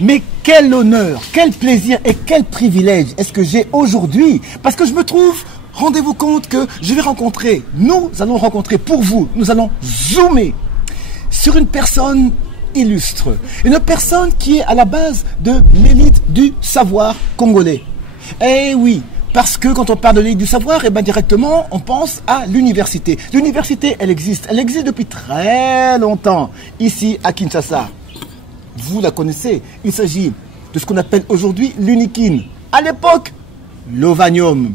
Mais quel honneur, quel plaisir et quel privilège est-ce que j'ai aujourd'hui? Parce que je me trouve, rendez-vous compte que je vais rencontrer, nous allons rencontrer pour vous, nous allons zoomer sur une personne illustre. Une personne qui est à la base de l'élite du savoir congolais. Eh oui, parce que quand on parle de l'élite du savoir, eh ben directement, on pense à l'université. L'université, elle existe depuis très longtemps, ici à Kinshasa. Vous la connaissez, il s'agit de ce qu'on appelle aujourd'hui l'Unikin. À l'époque, l'Ovanium.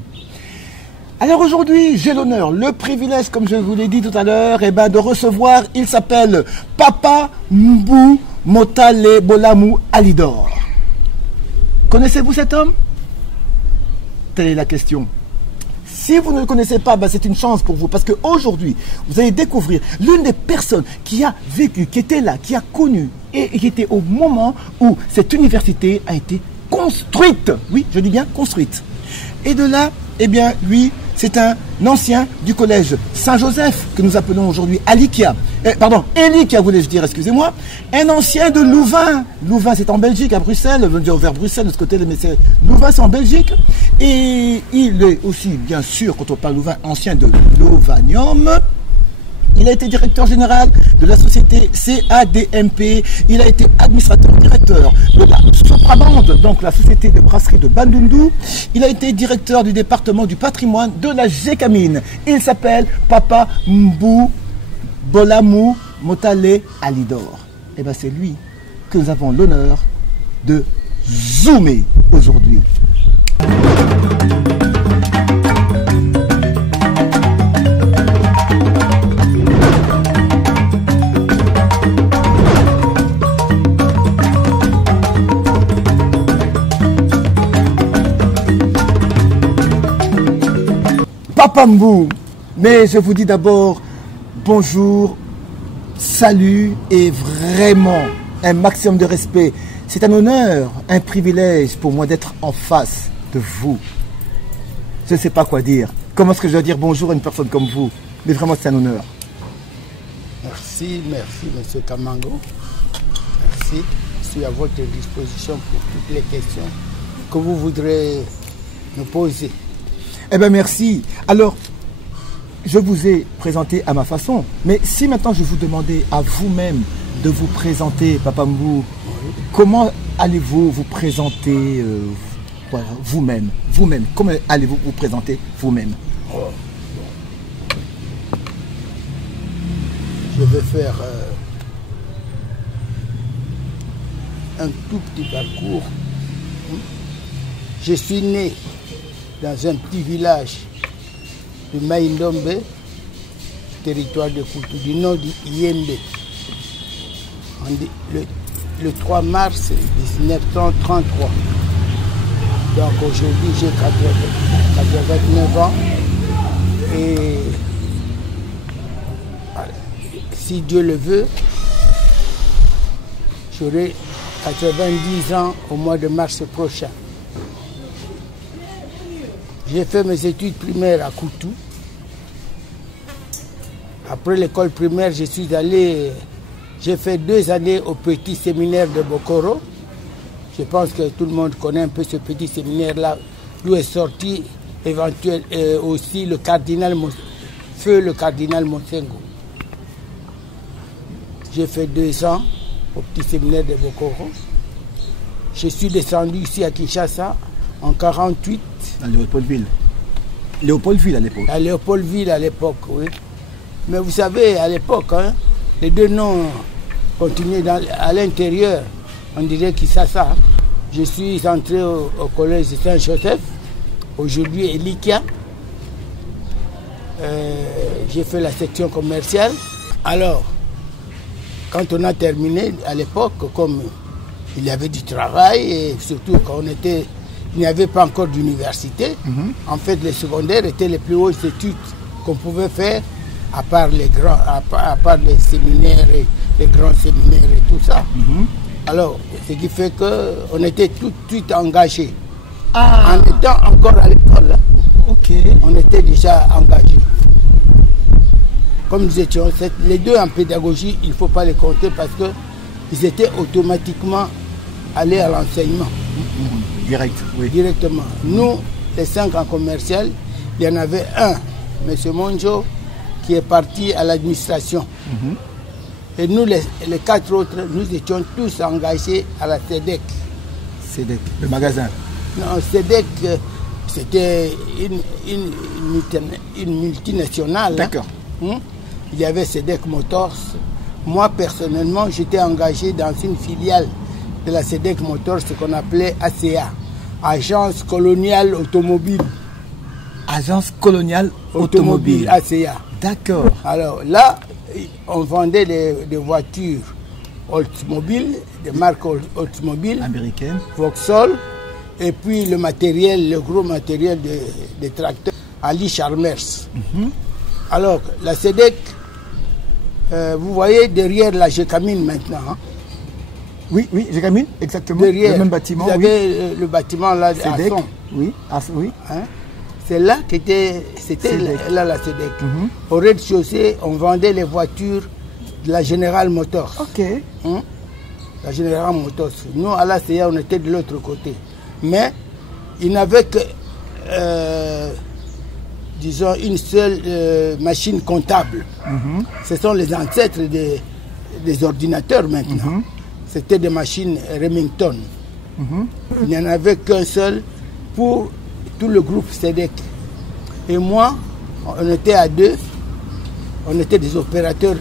Alors aujourd'hui, j'ai l'honneur, le privilège, comme je vous l'ai dit tout à l'heure, eh ben, de recevoir, il s'appelle Papa Mbou Motale Bolamou Alidor. Connaissez-vous cet homme? Telle est la question. Si vous ne le connaissez pas, ben c'est une chance pour vous, parce qu'aujourd'hui, vous allez découvrir l'une des personnes qui a vécu, qui était là, qui a connu, et qui était au moment où cette université a été construite. Oui, je dis bien construite. Et de là, eh bien, lui, c'est un ancien du collège Saint-Joseph, que nous appelons aujourd'hui Alikia. Elikia, voulais-je dire, excusez-moi. Un ancien de Louvain. Louvain, c'est en Belgique, à Bruxelles. Je veux dire vers Bruxelles, de ce côté, mais c'est Louvain, c'est en Belgique. Et il est aussi, bien sûr, quand on parle Louvain, ancien de l'Ovanium. Il a été directeur général de la société CADMP. Il a été administrateur directeur de la Soprabande, donc la société de brasserie de Bandundu. Il a été directeur du département du patrimoine de la GECAMINE. Il s'appelle Papa Mbou Bolamou Motale Alidor. Et bien c'est lui que nous avons l'honneur de zoomer aujourd'hui. Papa Mbou, mais je vous dis d'abord bonjour, salut et vraiment un maximum de respect. C'est un honneur, un privilège pour moi d'être en face de vous. Je ne sais pas quoi dire. Comment est-ce que je dois dire bonjour à une personne comme vous? Mais vraiment c'est un honneur. Merci, monsieur Kamango. Merci. Je suis à votre disposition pour toutes les questions que vous voudrez me poser. Eh bien, merci. Alors, je vous ai présenté à ma façon, mais si maintenant je vous demandais à vous-même de vous présenter, Papa Mbou, comment allez-vous vous présenter voilà, vous-même? Vous-même, comment allez-vous vous présenter vous-même? Je vais faire un tout petit parcours. Je suis né dans un petit village de Maïndombe, territoire de Koutou, du nom d'Iyembe, le 3 mars 1933. Donc aujourd'hui j'ai 89 ans et si Dieu le veut, j'aurai 90 ans au mois de mars prochain. J'ai fait mes études primaires à Koutou. Après l'école primaire, j'ai fait 2 années au petit séminaire de Bokoro. Je pense que tout le monde connaît un peu ce petit séminaire-là, d'où est sorti aussi le cardinal Monsengo. J'ai fait 2 ans au petit séminaire de Bokoro. Je suis descendu ici à Kinshasa en 1948. À Léopoldville. Léopoldville à l'époque. À Léopoldville à l'époque, oui. Mais vous savez, à l'époque, hein, les deux noms continuaient à l'intérieur. On dirait Kinshasa. Je suis entré au collège de Saint-Joseph, aujourd'hui Elikia. J'ai fait la section commerciale. Alors, quand on a terminé, à l'époque, comme il y avait du travail, et surtout quand il n'y avait pas encore d'université. En fait, les secondaires étaient les plus hautes études qu'on pouvait faire, à part les séminaires et les grands séminaires et tout ça. Alors, ce qui fait qu'on était tout de suite engagés. En étant encore à l'école, on était déjà engagés. Comme nous étions les deux en pédagogie, il ne faut pas les compter parce qu'ils étaient automatiquement aller à l'enseignement. Direct, oui. Directement. Nous, les 5 en commercial, il y en avait un, M. Monjo, qui est parti à l'administration. Et nous, les 4 autres, nous étions tous engagés à la SEDEC. SEDEC, le magasin. Non, SEDEC, c'était une multinationale. D'accord. Hein. Il y avait SEDEC Motors. Moi, personnellement, j'étais engagé dans une filiale de la SEDEC Motors, ce qu'on appelait ACA, Agence Coloniale Automobile. Agence Coloniale Automobile. ACA. D'accord. Alors là, on vendait des voitures Oldsmobile, des marques Oldsmobile, américaines, Vauxhall, et puis le matériel, le gros matériel des tracteurs, Ali Chalmers. Alors, la SEDEC, vous voyez derrière la Gécamine maintenant. Hein? Oui, oui, Gécamine, exactement. Derrière, le même bâtiment. Vous avez le bâtiment là, SEDEC, à son. oui, oui. Hein? C'est là c'était là la SEDEC. Au rez-de-chaussée, on vendait les voitures de la General Motors. Ok. Hein? La General Motors. Nous, à la CIA, on était de l'autre côté. Mais il n'avait que, disons, une seule machine comptable. Ce sont les ancêtres des ordinateurs maintenant. C'était des machines Remington. Il n'y en avait qu'un seul pour tout le groupe SEDEC. Et moi, on était à 2. On était des opérateurs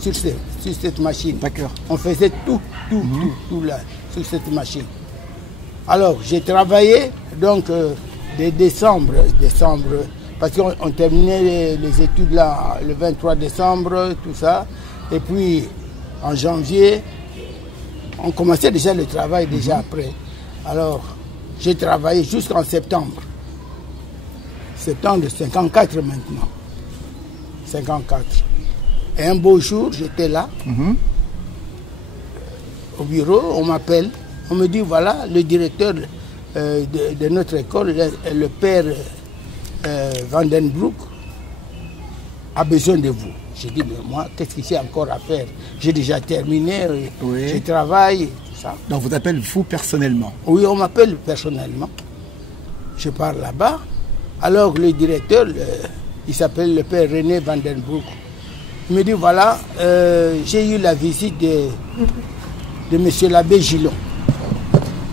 sur cette machine. D'accord. On faisait tout là, sur cette machine. Alors, j'ai travaillé, donc, de décembre, parce qu'on terminait les études là, le 23 décembre, tout ça. Et puis, en janvier, on commençait déjà le travail, déjà après. Alors, j'ai travaillé jusqu'en septembre. Septembre 54 maintenant. 54. Et un beau jour, j'étais là, au bureau, on m'appelle, on me dit, voilà, le directeur de notre école, le père Vandenbroek, a besoin de vous. J'ai dit, mais moi, qu'est-ce qu'il y a encore à faire? J'ai déjà terminé, je travaille, tout ça. Donc, vous appelez vous personnellement? Oui, on m'appelle personnellement. Je pars là-bas. Alors, le directeur, il s'appelle le père René Vandenbroek. Il me dit, voilà, j'ai eu la visite de M. l'abbé Gillon.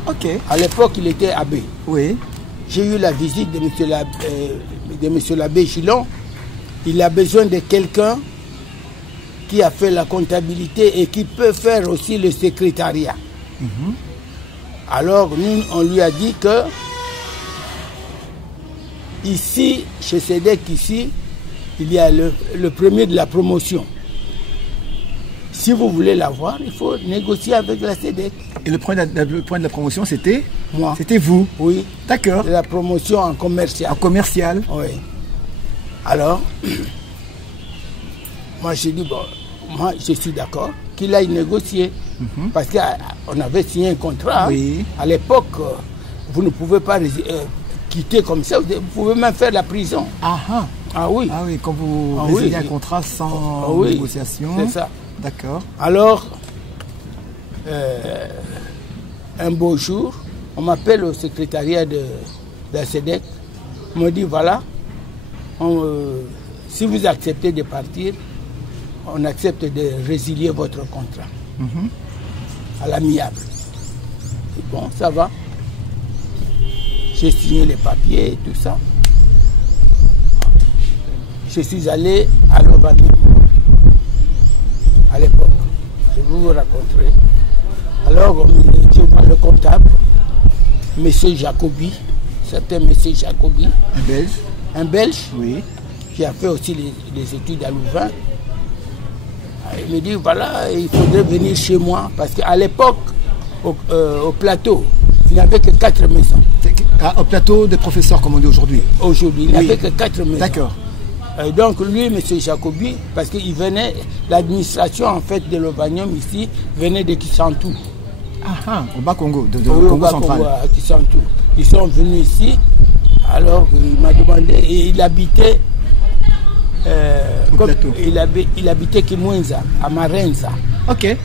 Ok. À l'époque, il était abbé. Oui. J'ai eu la visite de M. l'abbé Gillon. Il a besoin de quelqu'un qui a fait la comptabilité et qui peut faire aussi le secrétariat. Alors, nous, on lui a dit que ici, chez SEDEC, ici, il y a le premier de la promotion. Si vous voulez l'avoir, il faut négocier avec la SEDEC. Et le point de la promotion, c'était? Moi. C'était vous? Oui. D'accord. La promotion en commercial. En commercial? Oui. Alors, moi j'ai dit, bon, moi je suis d'accord qu'il aille négocier. Parce qu'on avait signé un contrat. Oui. À l'époque, vous ne pouvez pas quitter comme ça, vous pouvez même faire la prison. Ah oui. Ah oui, quand vous résiliez un contrat sans négociation. C'est ça. D'accord. Alors, un beau jour, on m'appelle au secrétariat de la SEDEC. On me dit, voilà, si vous acceptez de partir, on accepte de résilier votre contrat à l'amiable. Bon, ça va. J'ai signé les papiers et tout ça. Je suis allé à Lovani à l'époque. Je vais vous raconter. Alors, le comptable, M. Jacobi, certain M. Jacobi. Un Belge. Un Belge. Oui. Qui a fait aussi les études à Louvain. Il me dit, voilà, il faudrait venir chez moi. Parce qu'à l'époque, au plateau, il n'y avait que 4 maisons. Au plateau des professeurs, comme on dit aujourd'hui. Aujourd'hui, il n'y avait que 4 maisons. D'accord. Donc lui, M. Jacobi, parce qu'il venait, l'administration en fait de l'Ovanium ici, venait de Kisantou. Au Bas-Congo, de Congo central. À Kisantou. Ils sont venus ici, alors il m'a demandé, et il habitait, il habitait Kimwenza, à Marenza. Ok.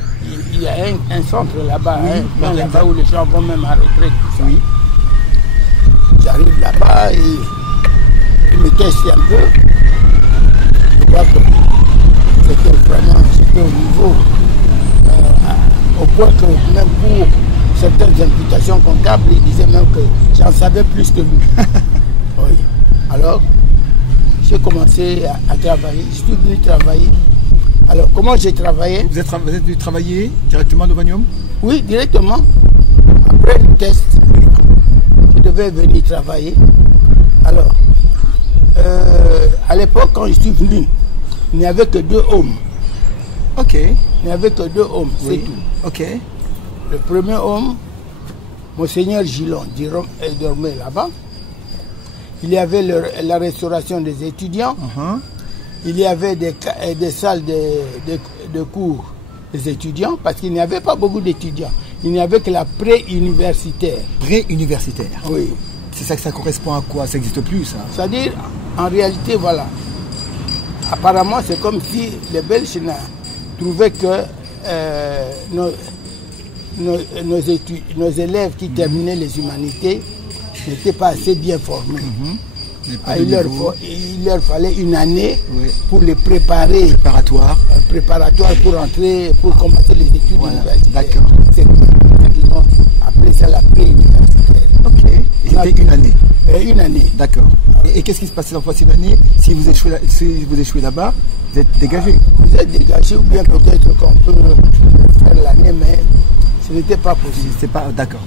il y a un centre là-bas, Oui, hein, là-bas où les gens vont même à retraite, tout ça. Oui. J'arrive là-bas et il me teste un peu. Je vois que c'était au niveau, au point que même pour certaines imputations comptables, il disait même que j'en savais plus que lui. Oui. Alors, j'ai commencé à travailler, je suis venu travailler. Alors, comment j'ai travaillé? Vous êtes venu travailler directement à l'Ovanium? Oui, directement. Après le test, je devais venir travailler. Alors, à l'époque, quand je suis venu, il n'y avait que 2 hommes. Ok. Il n'y avait que 2 hommes, c'est Oui. tout. Ok. Le premier homme, Monseigneur Gillon, dormait là-bas. Il y avait la restauration des étudiants. Il y avait des salles de cours des étudiants, parce qu'il n'y avait pas beaucoup d'étudiants. Il n'y avait que la pré-universitaire. Pré-universitaire. Oui. C'est ça que ça correspond à quoi? Ça n'existe plus, ça? C'est-à-dire, en réalité, voilà. Apparemment, c'est comme si les Belges trouvaient que nos élèves qui terminaient les humanités n'étaient pas assez bien formés. Il leur fallait une année pour les préparer. Préparatoire pour entrer, pour commencer les études universitaires. D'accord. Ils ont appelé ça la pré-universitaire. Ok. Et c'était une année. Une année. D'accord. Et qu'est-ce qui se passait dans cette année? Si vous échouez là-bas, vous êtes dégagé. Vous êtes dégagé, ou bien peut-être qu'on peut faire l'année, mais ce n'était pas possible. C'est pas d'accord.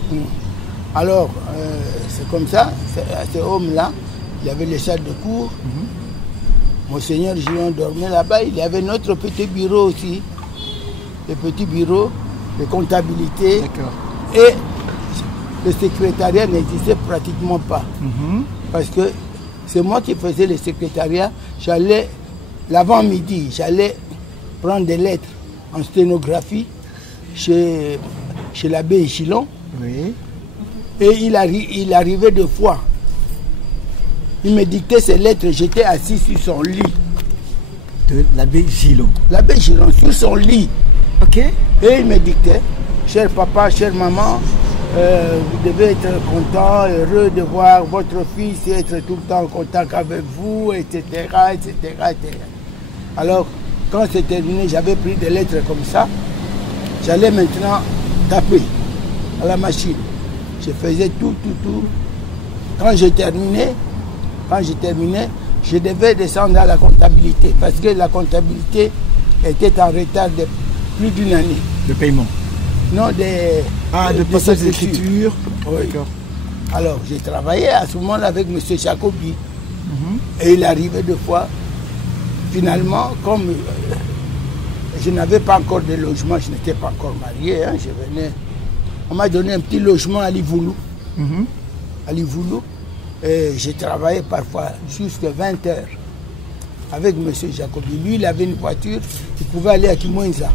Alors, c'est comme ça, ces hommes-là, il y avait les salles de cours. Monseigneur Gillon dormait là-bas. Il y avait notre petit bureau aussi. Le petit bureau de comptabilité. D'accord. Et le secrétariat n'existait pratiquement pas. Parce que c'est moi qui faisais le secrétariat. J'allais, l'avant-midi, j'allais prendre des lettres en sténographie chez l'abbé Gillon. Oui. Et il arrivait 2 fois. Il me dictait ses lettres, j'étais assis sur son lit. De l'abbé Gillon. L'abbé Gillon, sur son lit. Ok. Et il me dictait, cher papa, chère maman, vous devez être content, heureux de voir votre fils être tout le temps en contact avec vous, etc., etc., etc. Alors, quand c'est terminé, j'avais pris des lettres comme ça. J'allais maintenant taper à la machine. Je faisais tout. Quand j'ai terminé, je devais descendre à la comptabilité, parce que la comptabilité était en retard de plus d'une année. De paiement. Non, de passage d'écriture. Oui. D'accord. Alors, j'ai travaillé à ce moment-là avec M. Jacobi. Et il arrivait 2 fois. Finalement, comme je n'avais pas encore de logement, je n'étais pas encore marié, hein, on m'a donné un petit logement à Livoulou. À Livoulou. Et j'ai travaillé parfois jusqu'à 20 heures avec M. Jacobi. Lui, il avait une voiture, il pouvait aller à Kimwenza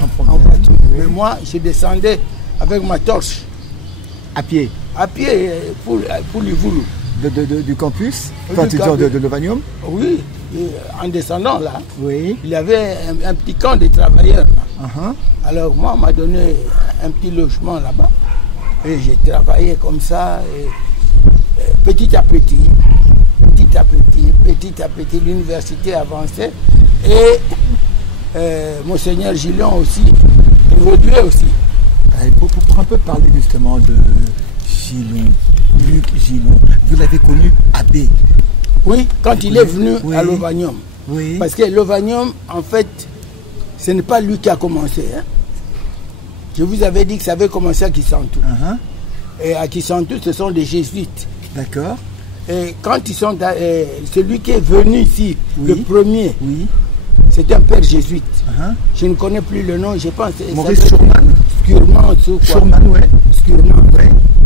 en voiture. Mais moi, je descendais avec ma torche. À pied? À pied pour Livoulou. Du campus? De l'Ovanium? Oui, en descendant là, il y avait un petit camp de travailleurs là. Alors moi, on m'a donné un petit logement là-bas. Et j'ai travaillé comme ça. Et petit à petit, l'université avançait et Monseigneur Gillon aussi évoluait aussi. Pour un peu parler justement de Gillon, Luc Gillon, vous l'avez connu abbé? Oui, quand il est venu à l'Ovanium. Oui. Parce que l'Ovanium, en fait, ce n'est pas lui qui a commencé. Hein. Je vous avais dit que ça avait commencé à Kisantu. Et à Kisantu, ce sont des jésuites. D'accord. Et quand ils sont... celui qui est venu ici, le premier, c'est un père jésuite. Je ne connais plus le nom, je pense... Maurice Schurman. Schurman, oui.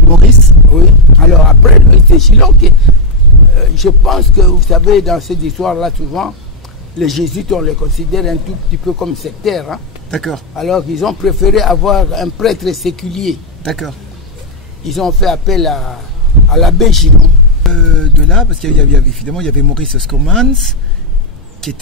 Maurice. Oui. Alors après, c'est Gillon qui... je pense que, vous savez, dans cette histoire-là, souvent, les jésuites, on les considère un tout petit peu comme sectaires. Hein. D'accord. Alors ils ont préféré avoir un prêtre séculier. D'accord. Ils ont fait appel à l'abbé Gillon. De là, parce qu'il y avait évidemment, il y avait Maurice Schurman, il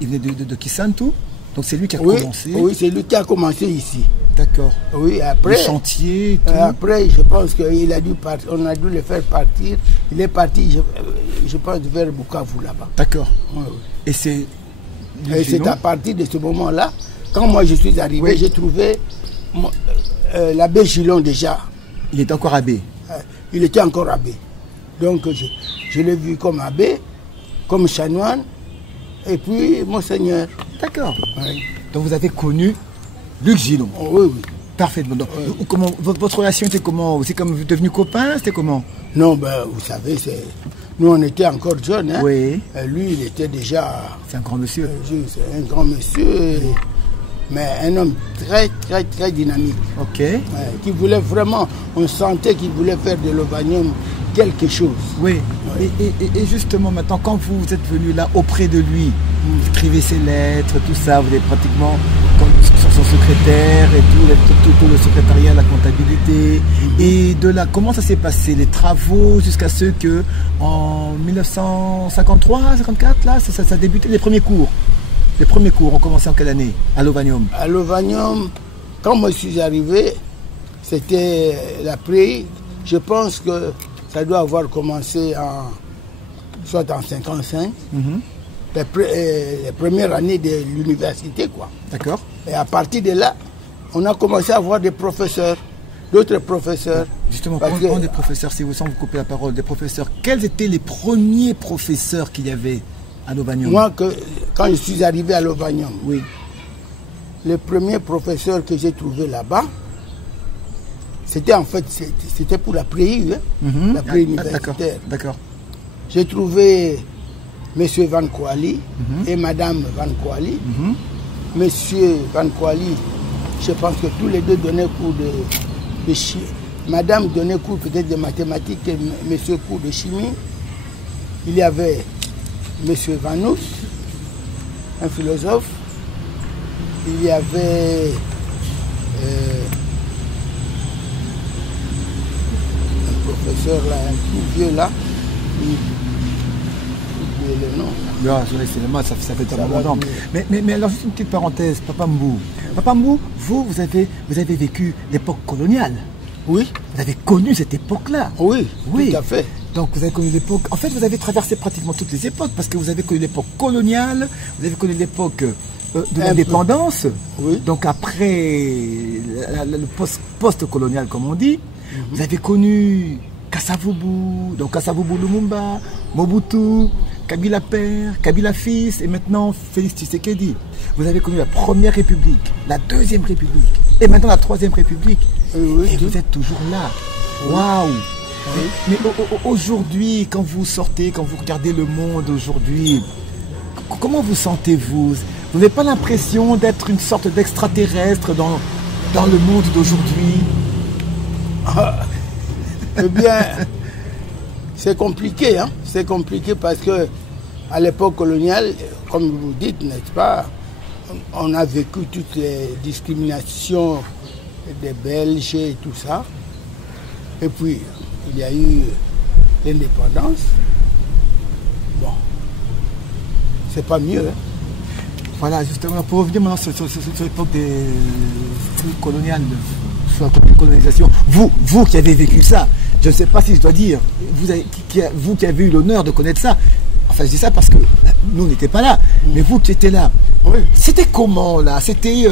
venait de Kisantu, Donc c'est lui qui a Oui, commencé. oui, c'est lui qui a commencé ici. D'accord. Oui, après. Le chantier, et tout. Après, je pense qu'il a dû partir, on a dû le faire partir. Il est parti, je pense, vers Bukavu là-bas. D'accord. Oui, oui. Et c'est. Et c'est à partir de ce moment-là, quand moi je suis arrivé, Oui. j'ai trouvé l'abbé Gillon déjà. Il est encore abbé. Il était encore abbé. Donc je l'ai vu comme abbé, comme chanoine, et puis monseigneur. D'accord. Oui. Donc vous avez connu Luc Gillon. Oh, oui, oui. Parfaitement. Donc, comment, votre relation était comment? C'est comme vous êtes devenu copain? C'était comment? Non, ben, vous savez, nous on était encore jeunes. Hein. Oui. Lui, il était déjà. C'est un grand monsieur. C'est un grand monsieur, mais un homme très, très, très dynamique. Ok. Qui voulait vraiment, on sentait qu'il voulait faire de l'Ovanium quelque chose. Oui. Et justement, maintenant, quand vous êtes venu là auprès de lui, vous écrivez ses lettres, tout ça, vous êtes pratiquement comme son secrétaire et tout le secrétariat, la comptabilité. Et de là, comment ça s'est passé, les travaux, jusqu'à ce que en 1953, 54, là, ça a débuté les premiers cours. Les premiers cours ont commencé en quelle année à l'Ovanium? À l'Ovanium, quand moi je suis arrivé, c'était l'après. Je pense que ça doit avoir commencé soit en 55, les premières années de l'université, quoi. D'accord. Et à partir de là, on a commencé à avoir des professeurs, d'autres professeurs. Justement, quand des professeurs, si vous sans vous couper la parole, des professeurs, quels étaient les premiers professeurs qu'il y avait à l'Ovanium? Moi, quand je suis arrivé à l'Ovanium, oui, le premier professeur que j'ai trouvé là-bas, c'était en fait, c'était pour la pré-U, hein, la pré-universitaire. D'accord. J'ai trouvé M. Van Kouali et Mme Van Kouali. M. Van Kouali, je pense que tous les deux donnaient cours de chimie. Madame donnait cours peut-être de mathématiques et monsieur cours de chimie. Il y avait M. Vanous, un philosophe. Il y avait un professeur là, un tout vieux là. Le nom. Non, c'est le mal, ça fait pas longtemps. Mais alors, juste une petite parenthèse, Papa Mbou. Papa Mbou, vous avez vécu l'époque coloniale. Oui. Vous avez connu cette époque-là. Oui, tout à fait. Donc vous avez connu l'époque. En fait, vous avez traversé pratiquement toutes les époques parce que vous avez connu l'époque coloniale, vous avez connu l'époque de l'indépendance. Oui. Donc après le post-colonial, comme on dit, vous avez connu Kasavubu, donc Kasavubu Lumumba, Mobutu, Kabila père, Kabila fils, et maintenant Félix Tshisekedi. Vous avez connu la première république, la deuxième république, et maintenant la troisième république. Oui, et vous êtes toujours là. Waouh! Oui. Mais aujourd'hui, quand vous sortez, quand vous regardez le monde aujourd'hui, comment vous sentez-vous? Vous n'avez pas l'impression d'être une sorte d'extraterrestre dans le monde d'aujourd'hui? Eh bien, c'est compliqué, hein? C'est compliqué parce que à l'époque coloniale, comme vous dites, n'est-ce pas, on a vécu toutes les discriminations des Belges et tout ça. Et puis, il y a eu l'indépendance. Bon, c'est pas mieux, hein? Voilà, justement, pour revenir maintenant sur l'époque des coloniales, sur la colonisation, vous qui avez vécu ça, je ne sais pas si je dois dire, vous qui avez eu l'honneur de connaître ça, enfin je dis ça parce que nous on n'était pas là, mais vous qui étiez là, oui. C'était comment là? C'était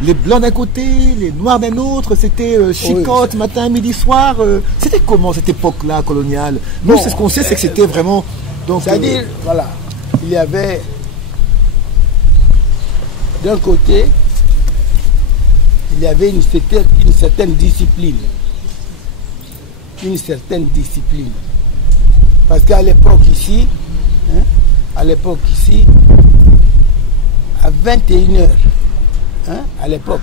les blancs d'un côté, les noirs d'un autre, c'était chicotte, oui, matin, midi, soir, c'était comment cette époque-là coloniale? Nous, bon, c'est ce qu'on sait, c'est que c'était vraiment... C'est-à-dire, voilà, il y avait d'un côté, il y avait une certaine discipline. Une certaine discipline. Parce qu'à l'époque ici, à 21h, à l'époque,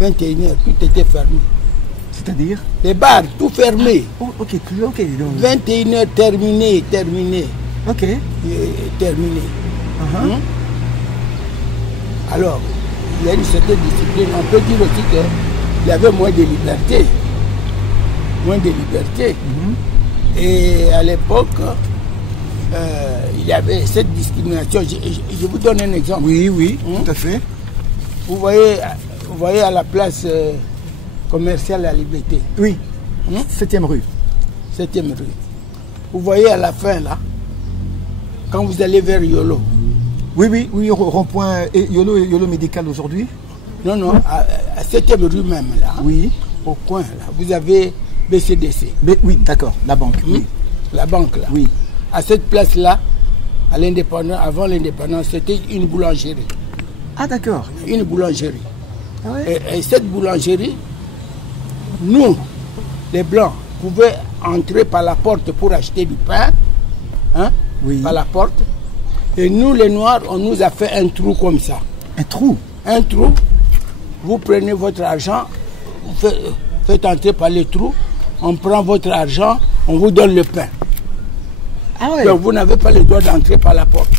21h, tout était fermé. C'est-à-dire? Les bars, tout fermé. Oh, ok, donc... 21h, terminé. Ok. Terminé. Alors, il y a une certaine discipline. On peut dire aussi qu'il y avait moins de liberté. Et à l'époque, il y avait cette discrimination. Je vous donne un exemple. Oui, tout à fait. vous voyez à la place commerciale La Liberté. Oui. 7e rue. 7e rue. Vous voyez à la fin là, quand vous allez vers Yolo. Oui, rond-point Yolo médical aujourd'hui. Non, à 7e rue même là. Oui. Au coin là, vous avez BCDC. Oui, d'accord, la banque. Oui. La banque là. Oui. À cette place là, à l'indépendance, avant l'indépendance, c'était une boulangerie. Ah d'accord. Une boulangerie. Ah ouais. Et cette boulangerie, nous, les Blancs, pouvions entrer par la porte pour acheter du pain, hein, oui. Par la porte. Et nous, les Noirs, on nous a fait un trou comme ça. Un trou? Un trou. Vous prenez votre argent, vous faites entrer par le trou, on prend votre argent, on vous donne le pain. Ah ouais. Donc vous n'avez pas le droit d'entrer par la porte.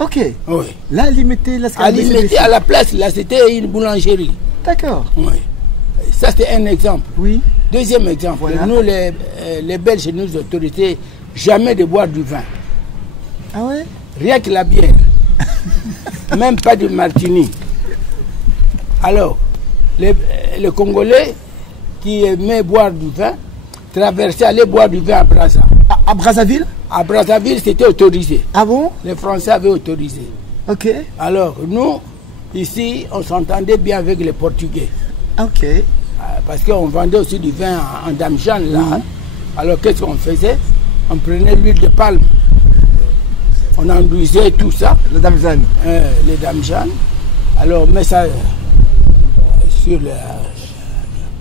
Ok. Oui. Là, limité, là, à la place, là, c'était une boulangerie. D'accord. Oui. Ça, c'est un exemple. Oui. Deuxième exemple, voilà. Nous, les Belges, nous autorités, jamais de boire du vin. Ah ouais? Rien que la bière. Même pas de martini. Alors, les Congolais qui aimaient boire du vin, traversaient, allaient boire du vin à Brazza. À Brazzaville? À Brazzaville, c'était autorisé. Ah bon? Les Français avaient autorisé. Ok. Alors, nous, ici, on s'entendait bien avec les Portugais. Ok. Parce qu'on vendait aussi du vin en damjan, là. Oui. Alors, qu'est-ce qu'on faisait? On prenait l'huile de palme. On enduisait tout ça. Le damjan. Les damjan. Alors, on met ça sur le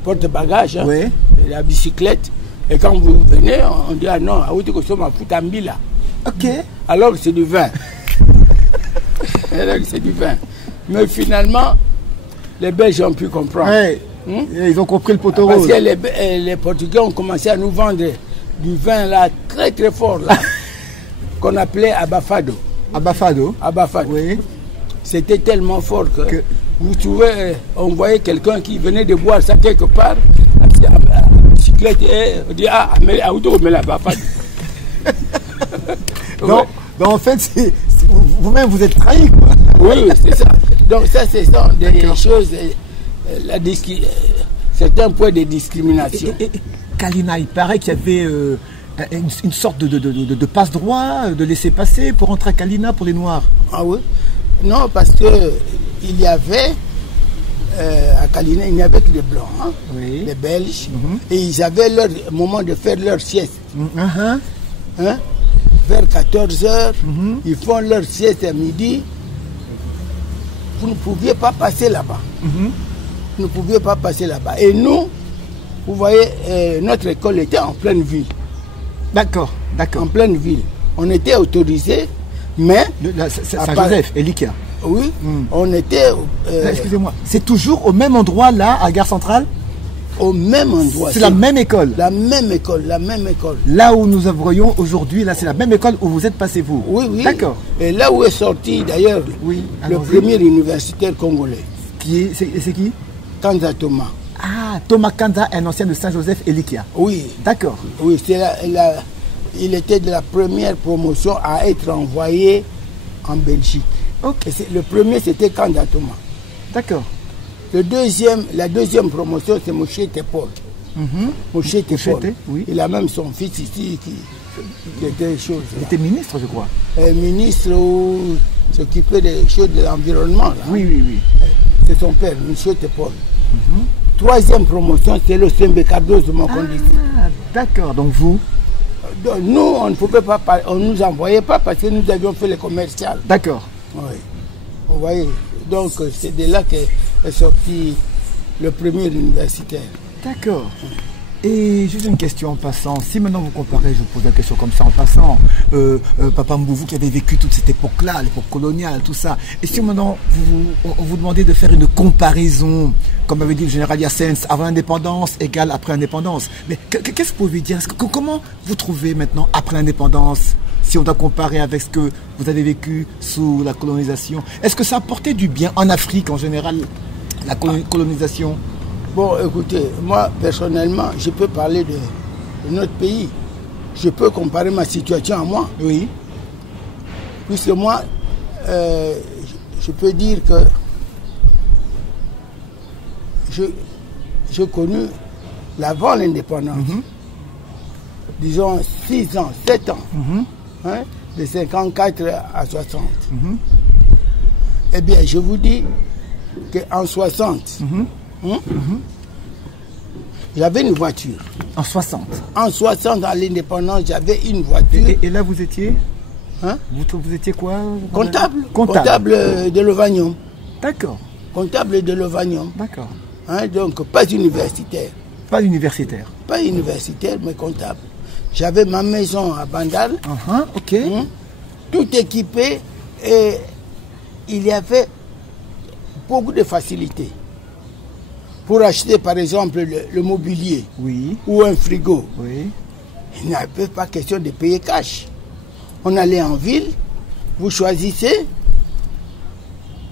porte-bagages, hein, oui. La bicyclette. Et quand vous venez, on dit, ah non, là. Ok. Alors que c'est du vin. Alors que c'est du vin. Mais finalement, les Belges ont pu comprendre. Ouais. Ils ont compris le poteau rose. Parce que les Portugais ont commencé à nous vendre du vin là, très très fort, là, qu'on appelait Abafado. Abafado. Abafado. Oui. C'était tellement fort que vous trouvez, on voyait quelqu'un qui venait de boire ça quelque part, bicyclette, et on dit, ah, mais on met la Abafado. Donc, en fait, vous-même, vous êtes trahi, quoi. Oui, c'est ça. Donc ça, ce sont des choses, certains points de discrimination. Et Kalina, il paraît qu'il y avait une sorte de passe-droit, de laisser-passer pour entrer à Kalina pour les Noirs. Ah oui? Non, parce que il y avait, à Kalina, il n'y avait que des Blancs, hein, oui. Les Belges, et ils avaient leur moment de faire leur sieste. Hein? Vers 14h, ils font leur sieste à midi. Vous ne pouviez pas passer là-bas. Vous ne pouviez pas passer là-bas. Et nous, vous voyez, notre école était en pleine ville. D'accord, d'accord. En pleine ville. On était autorisé, mais... Saint-Joseph, Elikia. Oui, on était... Excusez-moi, c'est toujours au même endroit, là, à Gare Centrale? Au même endroit. C'est la même école? La même école, la même école. Là où nous voyons aujourd'hui, là, c'est la même école où vous êtes passé, vous? Oui, oui. D'accord. Et là où est sorti, d'ailleurs, le premier universitaire congolais. C'est qui? Kanza Thomas. Ah, Thomas Kanza, un ancien de Saint-Joseph Elikia. Oui. D'accord. Oui, il était de la première promotion à être envoyé en Belgique. Okay. Le premier, c'était Kanza Thomas. D'accord. La deuxième promotion, c'est Moshe Tepol. Moshe Tepol. Oui. Il a même son fils ici qui était chose. Il était ministre, je crois. Ministre ou s'occupait des choses de l'environnement. Oui, oui, oui. C'est son père, Moshe Tepol. Troisième promotion, c'est le Sembe Cardozo Mokondici. Ah, d'accord. Donc vous? Donc, nous, on ne pouvait pas, on ne nous envoyait pas parce que nous avions fait le commercial. D'accord. Oui. Vous voyez, donc c'est de là qu'est sorti le premier universitaire. D'accord. Et juste une question en passant. Si maintenant vous comparez, je vous pose la question comme ça en passant, Papa Mbouvou qui avait vécu toute cette époque-là, l'époque coloniale, tout ça. Et si maintenant on vous demandait de faire une comparaison, comme avait dit le général Yassens, avant l'indépendance égale après l'indépendance. Mais qu'est-ce que vous pouvez dire? Comment vous trouvez maintenant après l'indépendance, si on doit comparer avec ce que vous avez vécu sous la colonisation? Est-ce que ça a apporté du bien en Afrique en général, la colonisation? Bon, écoutez, moi, personnellement, je peux parler de notre pays. Je peux comparer ma situation à moi. Oui. Puisque moi, je peux dire que j'ai connu l'avant l'indépendance. Disons 6 ans, 7 ans. Hein, de 54 à 60. Eh bien, je vous dis qu'en 60, j'avais une voiture. En 60. En 60, à l'indépendance, j'avais une voiture. Et là, vous étiez vous étiez quoi? Comptable. Comptable de Lovagnon. D'accord. Comptable de Lovagnon. D'accord. Hein, donc, pas universitaire. Pas universitaire. Pas universitaire, mais comptable. J'avais ma maison à Bandal. Ok. Tout équipé et il y avait beaucoup de facilités. Pour acheter, par exemple, le mobilier ou un frigo, il n'y avait pas question de payer cash. On allait en ville, vous choisissez,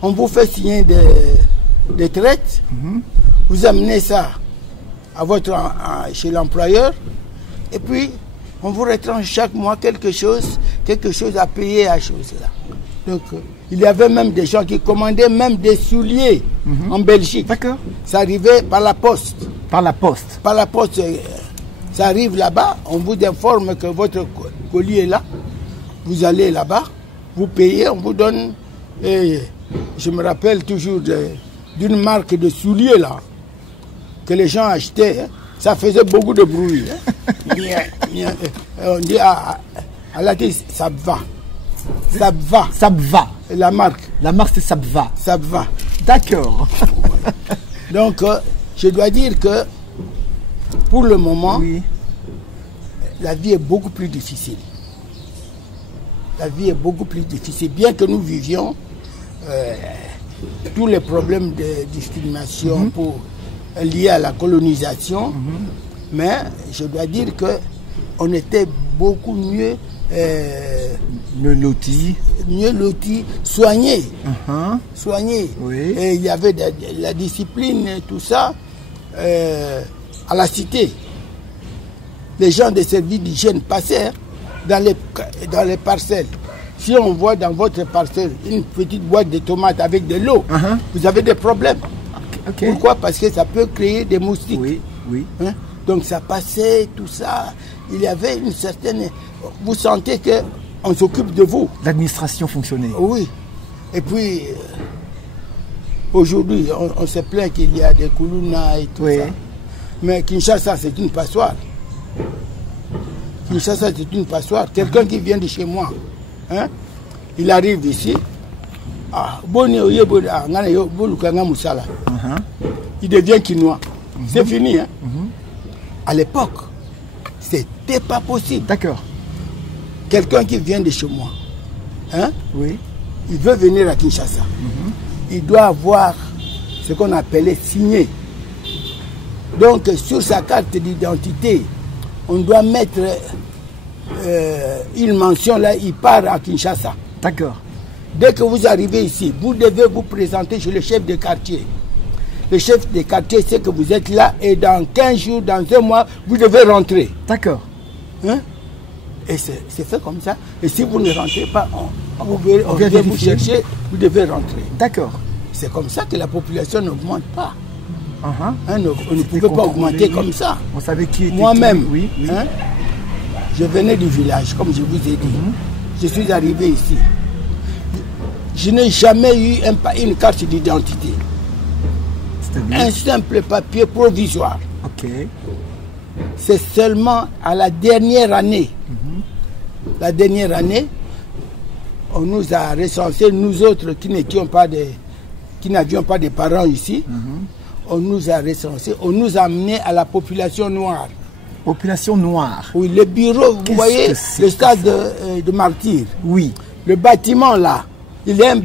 on vous fait signer des traites, vous amenez ça à chez l'employeur, et puis on vous retranche chaque mois quelque chose à payer à chose là. Donc, il y avait même des gens qui commandaient même des souliers en Belgique. D'accord. Ça arrivait par la poste. Par la poste. Par la poste. Ça arrive là-bas, on vous informe que votre colis est là. Vous allez là-bas, vous payez, on vous donne. Et je me rappelle toujours d'une marque de souliers là, que les gens achetaient. Hein. Ça faisait beaucoup de bruit. Hein. On dit à la tête, ça va. Sabva. Sabva. La marque. La marque c'est Sabva. Sabva. D'accord. Donc, je dois dire que pour le moment, la vie est beaucoup plus difficile. La vie est beaucoup plus difficile. Bien que nous vivions tous les problèmes de discrimination liés à la colonisation, mais je dois dire qu'on était beaucoup mieux mieux loti, soigné. Soigné. Et il y avait la discipline et tout ça à la cité. Les gens des services d'hygiène passaient dans les parcelles. Si on voit dans votre parcelle une petite boîte de tomates avec de l'eau, vous avez des problèmes. Pourquoi? Parce que ça peut créer des moustiques. Hein? Donc ça passait, tout ça. Il y avait une certaine... Vous sentez qu'on s'occupe de vous. L'administration fonctionnait. Oui. Et puis, aujourd'hui, on se plaint qu'il y a des koulouna et tout ça. Mais Kinshasa, c'est une passoire. Kinshasa, c'est une passoire. Quelqu'un qui vient de chez moi, hein, il arrive ici. Il devient quinois. C'est fini. Hein. À l'époque, c'était pas possible. D'accord. Quelqu'un qui vient de chez moi, hein, il veut venir à Kinshasa. Il doit avoir ce qu'on appelait signé. Donc, sur sa carte d'identité, on doit mettre une mention là, il part à Kinshasa. D'accord. Dès que vous arrivez ici, vous devez vous présenter chez le chef de quartier. Le chef de quartier sait que vous êtes là et dans 15 jours, dans 1 mois, vous devez rentrer. D'accord. Hein? Et c'est fait comme ça. Et si vous ne rentrez pas, on vient vous chercher, vous devez rentrer. D'accord. C'est comme ça que la population n'augmente pas. Hein, on ne pouvait pas augmenter comme ça. On savait qui était moi-même. Hein, je venais du village, comme je vous ai dit. Je suis arrivé ici. Je n'ai jamais eu une carte d'identité. Un simple papier provisoire. Ok. C'est seulement à la dernière année. La dernière année, on nous a recensés, nous autres qui n'avions pas de parents ici. On nous a recensés, on nous a amenés à la population noire. Population noire. Oui, le bureau, vous voyez, le stade de Martyrs. Oui. Le bâtiment là, il y a un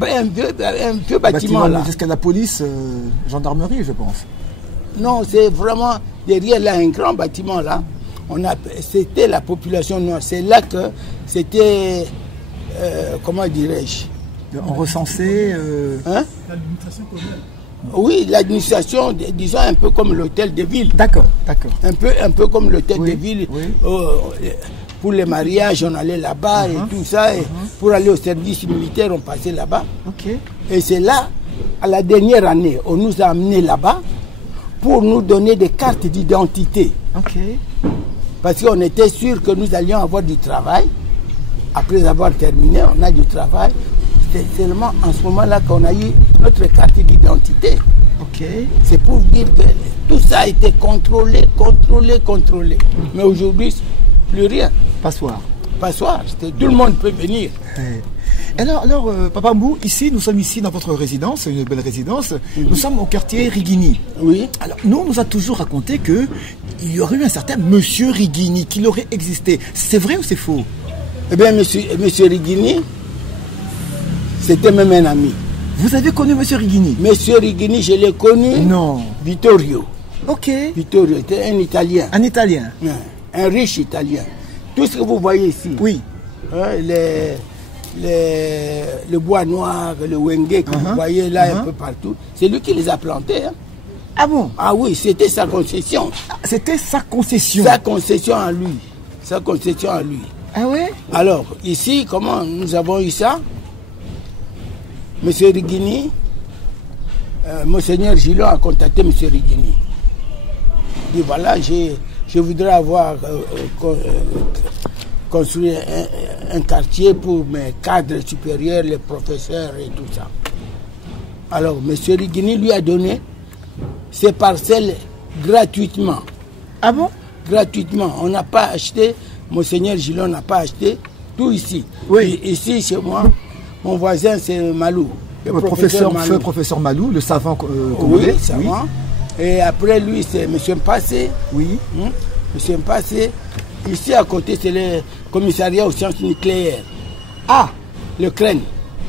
vieux bâtiment là. Jusqu'à la police, gendarmerie, je pense. Non, c'est vraiment derrière là, un grand bâtiment là. C'était la population noire. C'est là que c'était, comment dirais-je, on recensait... L'administration coloniale. Oui, l'administration, disons un peu comme l'hôtel de ville. D'accord, d'accord. Un peu comme l'hôtel de ville. Pour les mariages, on allait là-bas et tout ça. Et pour aller au service militaire, on passait là-bas. Ok. Et c'est là, à la dernière année, on nous a amenés là-bas. pour nous donner des cartes d'identité. Ok. Parce qu'on était sûr que nous allions avoir du travail. Après avoir terminé, on a du travail. C'est seulement en ce moment-là qu'on a eu notre carte d'identité. Ok. C'est pour dire que tout ça a été contrôlé. Mais aujourd'hui, plus rien. Passoire. Passoire, tout le monde peut venir. Alors Papa Mbou, ici, nous sommes ici dans votre résidence, une belle résidence. Nous sommes au quartier Rigini. Oui. Alors, nous, on nous a toujours raconté que il y aurait eu un certain Monsieur Rigini, qu'il aurait existé. C'est vrai ou c'est faux? Eh bien, monsieur Rigini, c'était même un ami. Vous avez connu Monsieur Rigini? Monsieur Rigini, je l'ai connu. Non. Vittorio. Ok. Vittorio était un Italien. Un Italien. Un riche Italien. Tout ce que vous voyez ici. Oui. Hein, le bois noir, le wenge que vous voyez là un peu partout, c'est lui qui les a plantés. Hein. Ah bon? Ah oui, c'était sa concession. C'était sa concession. Sa concession à lui. Sa concession à lui. Ah ouais? Alors, ici, comment nous avons eu ça? Monsieur Rigini, Monseigneur Gillon a contacté Monsieur Rigini. Il dit voilà, je voudrais avoir construit un quartier pour mes cadres supérieurs, les professeurs et tout ça. Alors, M. Rigini lui a donné ses parcelles gratuitement. Ah bon? Gratuitement. On n'a pas acheté, Monseigneur Gillon n'a pas acheté tout ici. Oui. Et ici, chez moi, mon voisin, c'est Malou. Le professeur Malou, le savant congolais. Oui, savant. Oui. Et après lui, c'est M. Mpassé. Oui. M. Mpassé. Ici, à côté, c'est le commissariat aux sciences nucléaires. Ah, le Crène.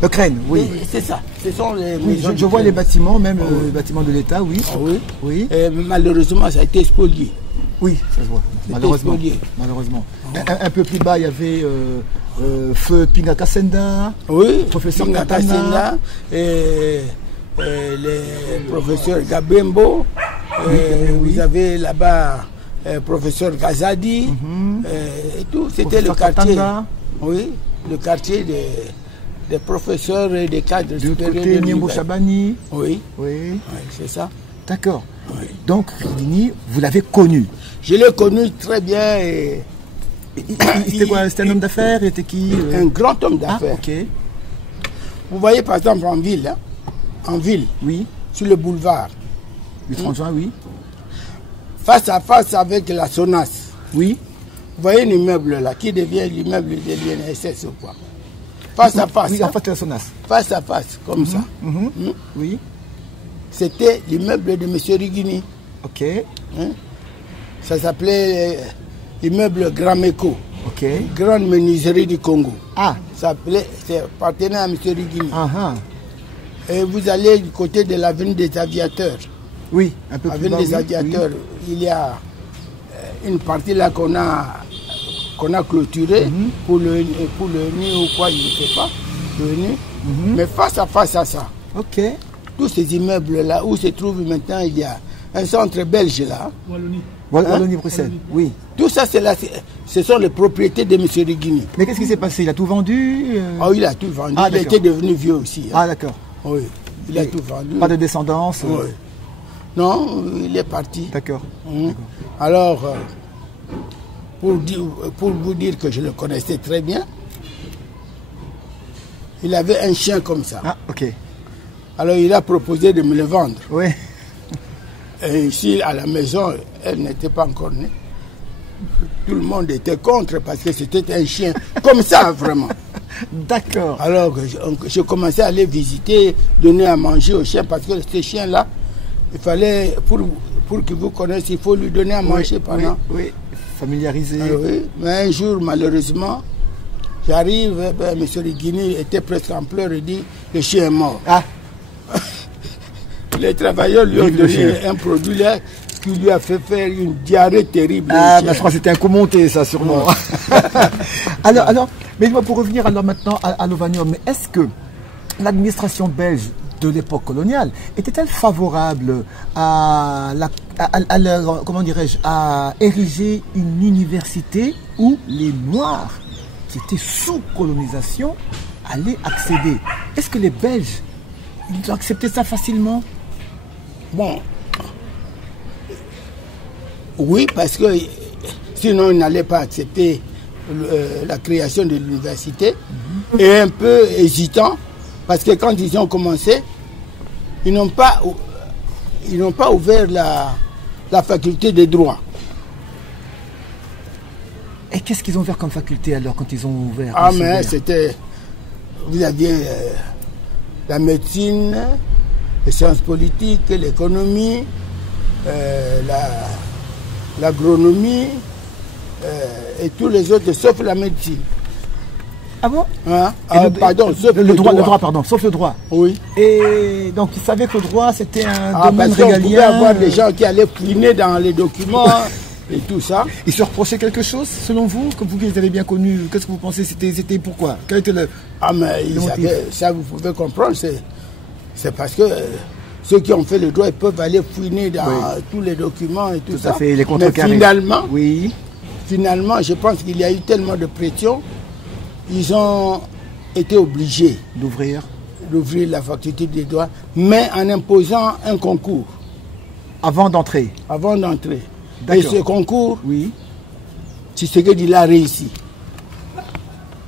Le Crène, oui. C'est ça. Ce sont les maisons. Je vois les bâtiments, même les bâtiments de l'État, oui. Ah, oui. Oui. Et malheureusement, ça a été spolié. Oui, ça se voit. Malheureusement. Malheureusement. Un peu plus bas, il y avait Feu Pinga Kassenda. Oui. Professeur Pinga Kassenda. Et le professeur Gabembo. Vous avez là-bas professeur Gazadi. Et tout. C'était le quartier. Oui, le quartier des professeurs et des cadres supérieurs. De côté, Niembo Chabani. Oui. Oui. C'est ça. D'accord. Oui. Donc, Rigini, vous l'avez connu? Je l'ai connu très bien. Et c'était quoi? C'était un homme d'affaires? Il était qui? Un grand homme d'affaires. Ah, ok. Vous voyez, par exemple, en ville, oui, sur le boulevard. Du 30 juin, oui. Face à face avec la SONAS. Oui. Vous voyez l'immeuble là, qui devient l'immeuble de l'INSS ou quoi? Face à face. Oui, en fait, la SONAS. Face à face, comme ça. Oui. C'était l'immeuble de M. Rigini. Ok. Ça s'appelait l'immeuble Grameco. Ok. Grande menuiserie du Congo. Ah. Ça appartenait à M. Rigini. Uh-huh. Et vous allez du côté de l'avenue des Aviateurs. Oui, un peu plus bas. Avenue des Aviateurs, il y a une partie là qu'on a clôturée pour le nid ou quoi, je ne sais pas. Le nid. Mais face à face à ça. Ok. Tous ces immeubles-là, où se trouve maintenant, il y a un centre belge là. Wallonie-Bruxelles, oui. Tout ça, ce sont les propriétés de M. Rigini. Mais qu'est-ce qui s'est passé? Il a tout vendu? Oh, il a tout vendu. Il était devenu vieux aussi. Hein. Ah, d'accord. Oui, il a tout vendu. Pas de descendance? Oui. Non, il est parti. D'accord. Alors, pour vous dire que je le connaissais très bien, il avait un chien comme ça. Ah, ok. Alors, il a proposé de me le vendre. Oui. Et ici, à la maison, elle n'était pas encore née. Tout le monde était contre parce que c'était un chien comme ça, vraiment. D'accord. Alors, je commençais à aller visiter, donner à manger au chien parce que ce chien-là, il fallait, pour qu'il vous connaisse, il faut lui donner à manger pendant. Oui, familiariser. Oui, mais un jour, malheureusement, j'arrive, M. Rigini était presque en pleurs et dit le chien est mort. Ah. Les travailleurs lui ont donné un produit là qui lui a fait faire une diarrhée terrible. Ah, je crois que c'était un coup monté, ça, sûrement. alors, mais pour revenir alors maintenant à l'Ovanium, est-ce que l'administration belge de l'époque coloniale était-elle favorable à ériger une université où les Noirs qui étaient sous colonisation allaient accéder? Est-ce que les Belges ils ont accepté ça facilement? Bon, Oui, parce que sinon ils n'allaient pas accepter la création de l'université. Et un peu hésitant, parce que quand ils ont commencé, ils n'ont pas ouvert la faculté de droit. Et qu'est-ce qu'ils ont ouvert comme faculté alors quand ils ont ouvert? Ah, mais c'était... Vous aviez la médecine, les sciences politiques, l'économie, l'agronomie et tous les autres, sauf la médecine. Ah bon? Hein? Pardon, sauf le droit, pardon, sauf le droit. Oui. Et donc ils savaient que le droit c'était un domaine parce qu'on régalien. pouvait avoir des gens qui allaient fouiner dans les documents et tout ça. Ils se reprochaient quelque chose selon vous, comme vous qui les avez bien connus? Qu'est-ce que vous pensez? C'était pourquoi? Quel était le... Ah, mais ça vous pouvez comprendre, c'est parce que ceux qui ont fait le droit, ils peuvent aller fouiner dans tous les documents et tout ça. À fait, les mais finalement, finalement, je pense qu'il y a eu tellement de pression, ils ont été obligés d'ouvrir la faculté des droits, mais en imposant un concours. Avant d'entrer. Et ce concours, Tshisekedi l'a réussi.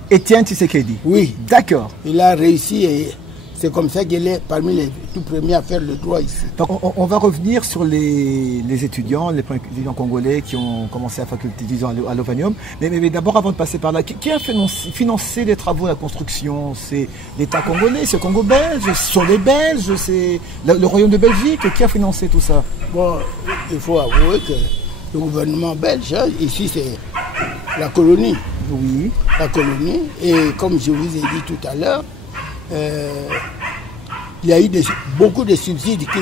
Étienne Tshisekedi? Oui. D'accord. Il a réussi et c'est comme ça qu'il est parmi les tout premiers à faire le droit ici. Donc on va revenir sur les étudiants, les étudiants congolais qui ont commencé à la faculté, disons à l'Ovanium. Mais d'abord, avant de passer par là, qui a financé les travaux de la construction? C'est l'État congolais, c'est le Congo belge, ce sont les Belges, c'est le Royaume de Belgique? Qui a financé tout ça? Bon, il faut avouer que le gouvernement belge, ici c'est la colonie. Oui. La colonie. Et comme je vous ai dit tout à l'heure, il y a eu beaucoup de subsides qui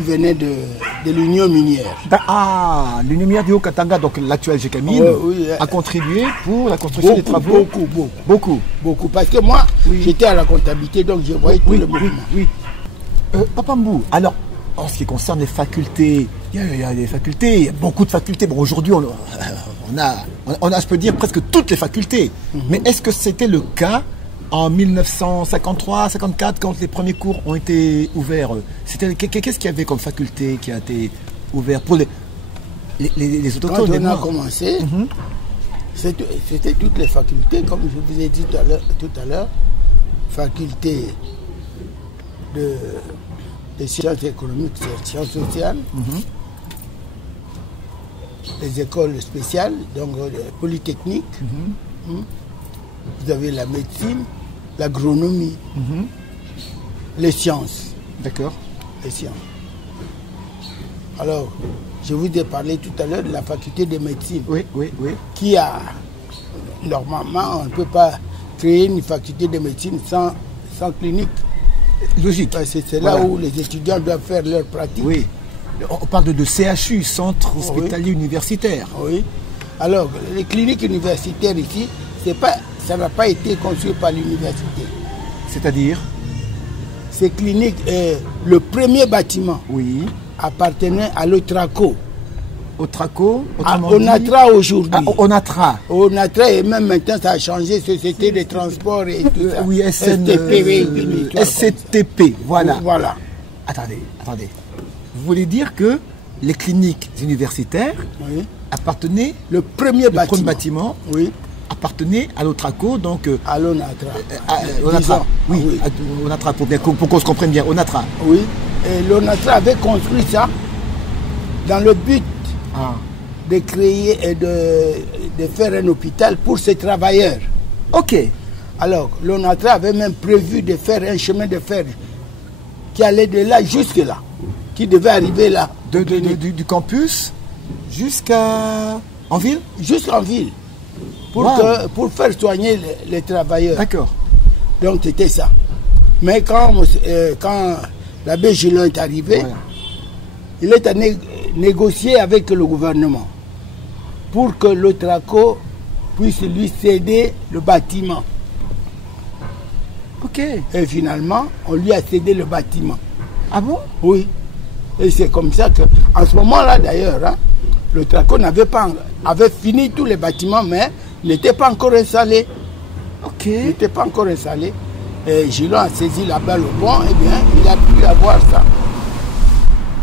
venaient de l'Union minière. L'Union minière du Haut-Katanga, donc l'actuel GECAMINE, a contribué pour la construction des travaux. Beaucoup. Parce que moi, j'étais à la comptabilité, donc je voyais tout le mouvement. Papa Mbou, alors, en ce qui concerne les facultés, il y a des facultés, il y a beaucoup de facultés. Bon, aujourd'hui, on a, je peux dire, presque toutes les facultés. Mais est-ce que c'était le cas en 1953-54, quand les premiers cours ont été ouverts? Qu'est-ce qu'il y avait comme faculté qui a été ouvert pour les autochtones? Quand on a commencé, c'était toutes les facultés, comme je vous ai dit tout à l'heure, faculté de sciences économiques, sciences sociales, les écoles spéciales, donc polytechniques. Vous avez la médecine, l'agronomie, les sciences. D'accord. Les sciences. Alors, je vous ai parlé tout à l'heure de la faculté de médecine. Oui. Qui a, normalement, on ne peut pas créer une faculté de médecine sans clinique. Logique. Parce que c'est là où les étudiants doivent faire leur pratique. Oui. On parle de CHU, Centre Hospitalier Universitaire. Oui. Alors, les cliniques universitaires ici, ça n'a pas été construit par l'université. C'est-à-dire? Ces cliniques, le premier bâtiment appartenait à l'Otraco. Otraco, Onatra aujourd'hui. Onatra. Onatra, et même maintenant ça a changé, Société de transport et tout ça. Oui, SCTP, voilà. Attendez. Vous voulez dire que les cliniques universitaires appartenaient... Le premier bâtiment appartenait à l'Otraco, donc... à l'Onatra. Onatra, Onatra, pour qu'on se comprenne bien, Onatra. Oui, et l'Onatra avait construit ça dans le but de créer et de faire un hôpital pour ses travailleurs. Ok. Alors, l'Onatra avait même prévu de faire un chemin de fer qui allait de là jusque là, qui devait arriver là. Du campus jusqu'à... En ville? Jusqu'en ville. Pour faire soigner les travailleurs. D'accord. Donc c'était ça. Mais quand l'abbé Gillon est arrivé, il est allé négocier avec le gouvernement pour que l'Otraco puisse lui céder le bâtiment. Ok. Et finalement, on lui a cédé le bâtiment. Ah bon? Oui. Et c'est comme ça que, en ce moment-là d'ailleurs, l'Otraco avait fini tous les bâtiments, mais il n'était pas encore installé. Ok. Il n'était pas encore installé. Et Gillon a saisi la balle au bon, et bien, il a pu avoir ça.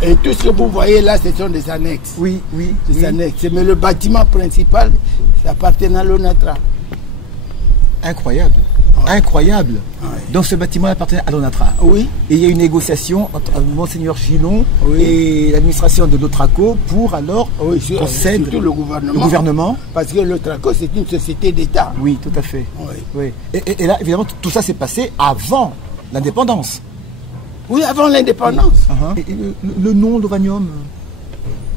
Et tout ce que vous voyez là, ce sont des annexes. Oui, oui. Des oui. annexes. Mais le bâtiment principal, ça appartient à l'ONATRA. Incroyable. Ouais. Incroyable. Ouais. Donc ce bâtiment appartient à l'ONATRA. Oui. Et il y a une négociation entre Monseigneur Gillon Oui. et l'administration de l'Otraco pour alors Oui, qu'on cède surtout le gouvernement. le gouvernement. Parce que l'Otraco, c'est une société d'État. Oui, tout à fait. Oui. Oui. Et là, évidemment, tout ça s'est passé avant l'indépendance. Oui, avant l'indépendance. Et le nom Lovanium,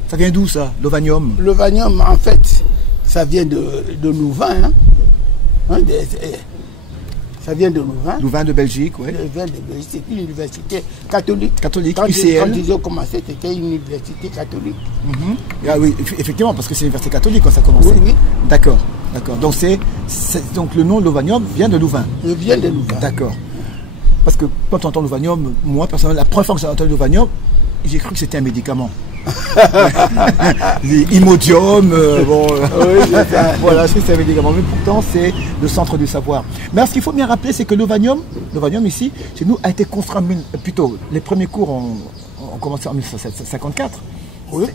ça vient d'où ça, Lovanium? Le Vanium, en fait, ça vient de Louvain. Ça vient de Louvain. Louvain de Belgique, oui. Louvain de Belgique, c'est une université catholique. Catholique, quand UCL. Quand ils ont commencé, c'était une université catholique. Ah oui, effectivement, parce que c'est l'université catholique quand ça a commencé. Oui, oui. D'accord, d'accord. Donc, donc le nom Lovanium vient de Louvain. Il vient de Louvain. D'accord. Parce que quand on entend Lovanium, moi personnellement, la première fois que j'ai entendu Lovanium, j'ai cru que c'était un médicament. Imodium, voilà, c'est un médicament. Mais pourtant, c'est le centre du savoir. Mais alors, ce qu'il faut bien rappeler, c'est que Lovanium ici, chez nous, a été construit plutôt. Les premiers cours ont commencé en 1954. Oui.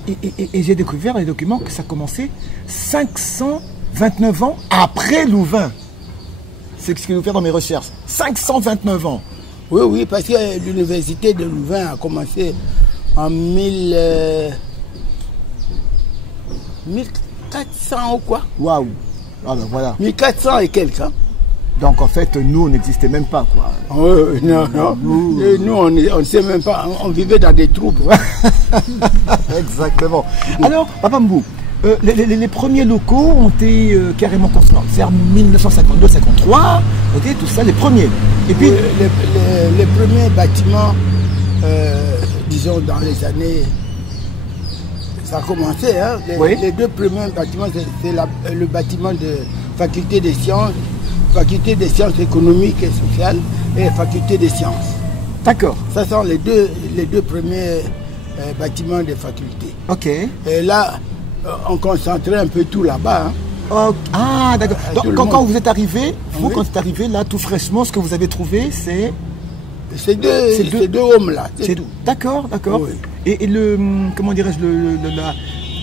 Et j'ai découvert dans les documents que ça commençait 529 ans après Louvain. C'est ce que j'ai fait dans mes recherches. 529 ans. Oui, oui, parce que l'université de Louvain a commencé en 1400 ou quoi. Waouh. Ah ben voilà. 1400 et quelques. Hein. Donc en fait, nous, on n'existait même pas, quoi. Oui, non, non. Nous, on ne sait même pas. On vivait dans des troubles. Exactement. Alors, Papa Mbou, les premiers locaux ont été carrément construits. C'est en 1952-53, ok, tout ça, les premiers. Et puis les premiers bâtiments, disons dans les années, ça a commencé. Hein, les deux premiers bâtiments, c'est le bâtiment de faculté des sciences économiques et sociales et faculté des sciences. D'accord. Ça sont les deux premiers bâtiments des facultés. Ok. Et là, on concentrait un peu tout là-bas. Hein. Oh, ah, d'accord. Donc, quand vous êtes arrivé, oui. Quand vous êtes arrivé, là, tout fraîchement, ce que vous avez trouvé, c'est... Ces deux hommes-là, c'est tout. D'accord, d'accord. Oui. Et comment dirais-je,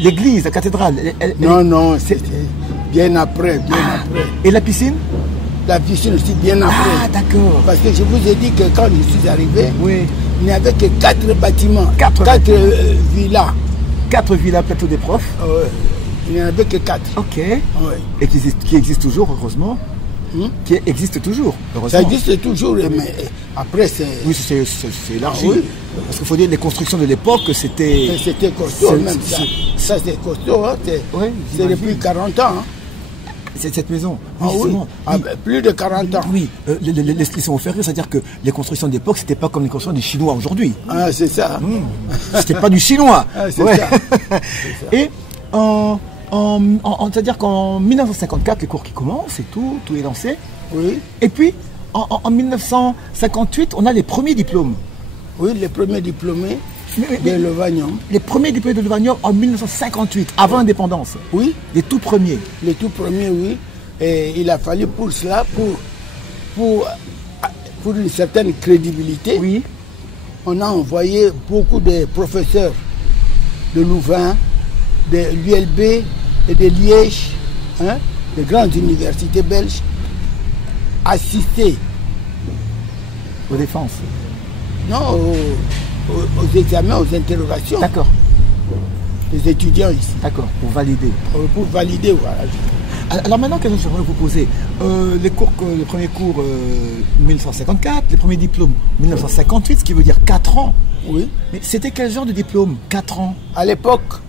l'église, la cathédrale Non, c'était bien après, après. Et la piscine? La piscine aussi bien après. Ah, d'accord. Parce que je vous ai dit que quand je suis arrivé, oui. Il n'y avait que 4 bâtiments, 4 villas. 4 villas plateau des profs. Il n'y en avait que 4. Ok. Oui. Et qui existent toujours, heureusement. Qui existe toujours, heureusement. Ça existe toujours, mais après c'est... Oui, c'est élargi. Oui. Parce qu'il faut dire, les constructions de l'époque, c'était... C'était costaud même, ça. Ça c'est costaud, hein. C'est depuis 40 ans. Hein. C'est cette maison. Ah oui. Plus de 40 ans. Oui, laissez-moi faire rire, c'est-à-dire que les constructions d'époque, c'était pas comme les constructions des Chinois aujourd'hui. Ah, c'est ça. C'était pas du chinois. Ah, c'est ça. Et c'est-à-dire qu'en 1954, les cours qui commencent et tout est lancé. Oui. Et puis, en 1958, on a les premiers diplômes. Oui, les premiers diplômés de Lovanium. Les premiers diplômés de Lovanium en 1958, avant l'indépendance. Oui. Les tout premiers. Les tout premiers, oui. Et il a fallu pour cela, pour une certaine crédibilité, oui. On a envoyé beaucoup de professeurs de Louvain, de l'ULB et de Liège, hein, de grandes universités belges, assister aux défenses. Non, aux examens, aux interrogations. D'accord. Les étudiants ici. D'accord, pour valider. Pour valider, voilà. Alors maintenant, qu'est-ce que j'aimerais vous poser? Les premiers cours 1954, les premiers diplômes 1958, ce qui veut dire 4 ans. Oui. Mais c'était quel genre de diplôme? 4 ans. À l'époque,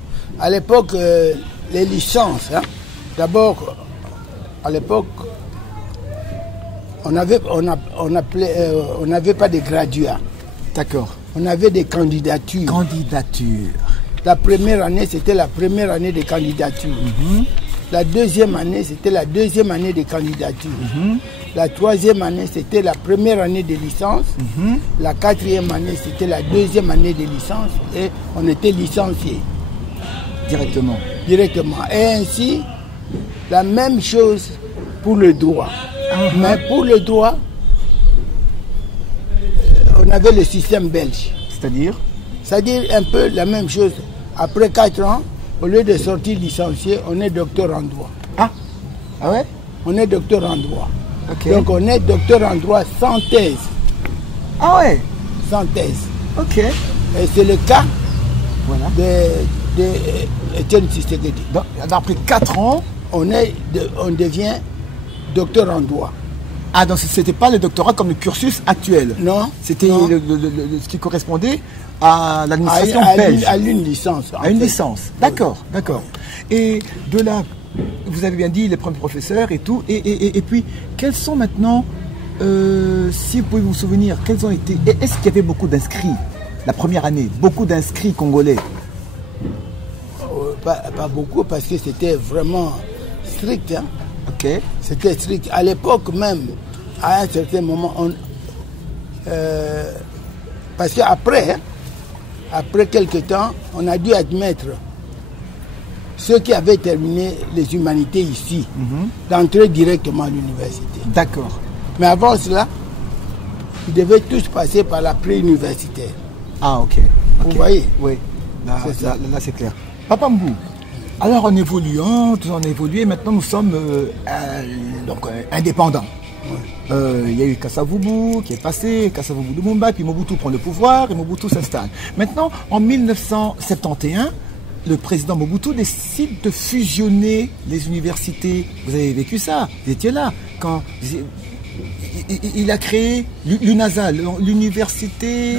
les licences, hein, d'abord, à l'époque, on n'avait pas de graduats. D'accord. On avait des candidatures. Candidature. La première année, c'était la première année de candidature. La deuxième année, c'était la deuxième année de candidature. La troisième année, c'était la première année de licence. La quatrième année, c'était la deuxième année de licence. Et on était licencié. Directement. Directement. Et ainsi, la même chose pour le droit. Mais pour le droit, on avait le système belge. C'est-à-dire? C'est-à-dire un peu la même chose. Après 4 ans, au lieu de sortir licencié, on est docteur en droit. Ah, ah ouais? On est docteur en droit. Ok. Donc on est docteur en droit sans thèse. Ah ouais? Sans thèse. Ok. Et c'est le cas Voilà. de Etienne Tshisekedi. Donc, après 4 ans, On devient docteur en droit. ah donc c'était pas le doctorat comme le cursus actuel. Non. C'était non. ce qui correspondait à l'administration à belge. À une licence. À une licence. D'accord, d'accord. Et de là, vous avez bien dit les premiers professeurs et tout. Et puis, quels sont maintenant, si vous pouvez vous souvenir, quels ont été. Est-ce qu'il y avait beaucoup d'inscrits la première année? Beaucoup d'inscrits congolais? Pas beaucoup parce que c'était vraiment strict. Hein. Ok. C'était strict. À l'époque même, à un certain moment, parce qu'après, hein, après quelques temps, on a dû admettre ceux qui avaient terminé les humanités ici, d'entrer directement à l'université. D'accord. Mais avant cela, ils devaient tous passer par la pré-universitaire. Ah, ok. Vous voyez? Oui. Là, C'est ça. là, c'est clair. Papa Mbou, alors en évoluant, tout en évolué, maintenant nous sommes indépendants. Il y a eu Kasavubu qui est passé, Kasavubu de Lumumba, puis Mobutu prend le pouvoir et Mobutu s'installe. Maintenant, en 1971, le président Mobutu décide de fusionner les universités. Vous avez vécu ça, vous étiez là, quand il a créé l'UNASA, l'Université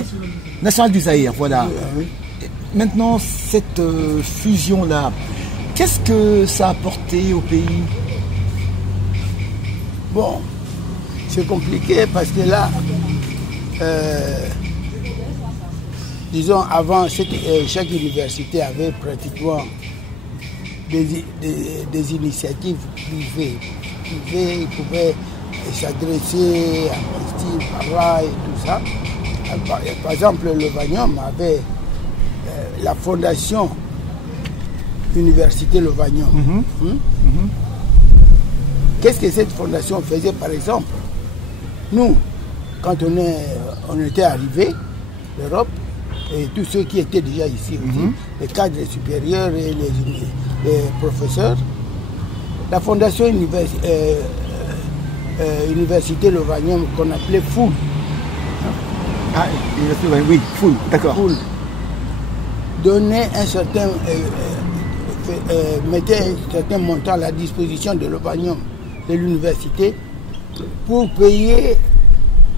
nationale du Zaïre, voilà. Oui. Maintenant, cette fusion-là, qu'est-ce que ça a apporté au pays? Bon, c'est compliqué parce que là, disons, avant, chaque université avait pratiquement des initiatives privées. Ils pouvaient s'adresser, investir par là et tout ça. Par exemple, le Vanium avait la fondation Université Le Vanium. Qu'est-ce que cette fondation faisait, par exemple? Nous, quand on était arrivés d'Europe, et tous ceux qui étaient déjà ici aussi, les cadres supérieurs et les professeurs, la fondation Université Le Vanium, qu'on appelait FOUL. Ah, oui, full, d'accord. FOUL, donnait un certain, mettait un certain montant à la disposition de Le Vanium, de l'université, pour payer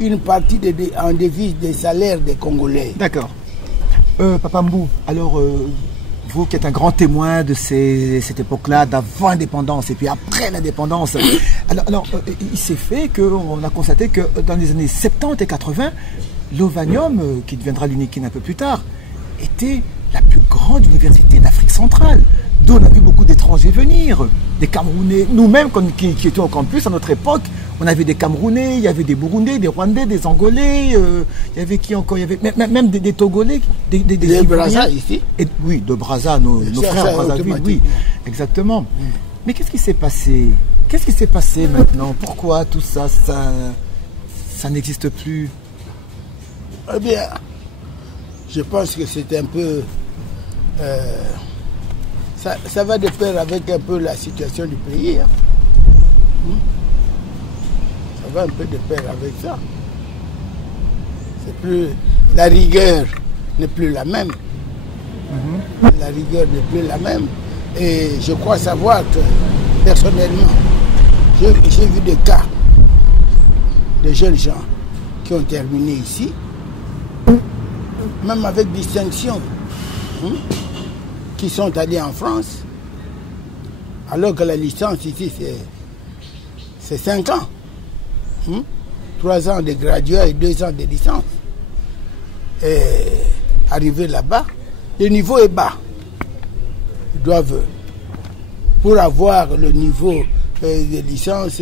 une partie en devise des salaires des Congolais. D'accord. Papa Mbou, alors vous qui êtes un grand témoin de cette époque-là, d'avant l'indépendance et puis après l'indépendance, alors il s'est fait qu'on a constaté que dans les années 70 et 80, l'Ovanium, qui deviendra l'UNIKIN un peu plus tard, était la plus grande université d'Afrique centrale. D'où on a vu beaucoup d'étrangers venir, des Camerounais, nous-mêmes qui étions au campus à notre époque, on avait des Camerounais, il y avait des Burundais, des Rwandais, des Angolais, il y avait qui encore, il y avait même des Togolais, des Brazza ici. Oui, de Brazza, nos frères Brazzaville, oui, exactement. Mais qu'est-ce qui s'est passé? Qu'est-ce qui s'est passé maintenant? Pourquoi tout ça, ça n'existe plus? Eh bien, je pense que c'est un peu... ça va de pair avec un peu la situation du pays. Hein. Ça va un peu de pair avec ça. C'est plus... La rigueur n'est plus la même. La rigueur n'est plus la même. Et je crois savoir que, personnellement, j'ai vu des cas de jeunes gens qui ont terminé ici, même avec distinction, qui sont allés en France, alors que la licence ici, c'est 5 ans. 3 ans de graduat et 2 ans de licence. Et arriver là-bas, le niveau est bas. Ils doivent, pour avoir le niveau de licence,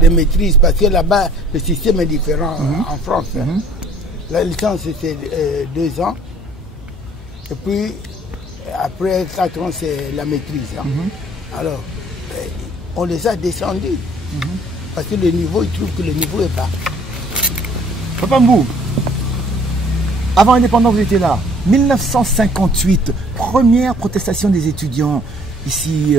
de maîtrise, parce que là-bas, le système est différent en France. La licence, c'est 2 ans. Et puis, après 4 ans, c'est la maîtrise. Alors, on les a descendus. Parce que le niveau, ils trouvent que le niveau est bas. Papa Mbou, Avant l'indépendance, vous étiez là. 1958, première protestation des étudiants ici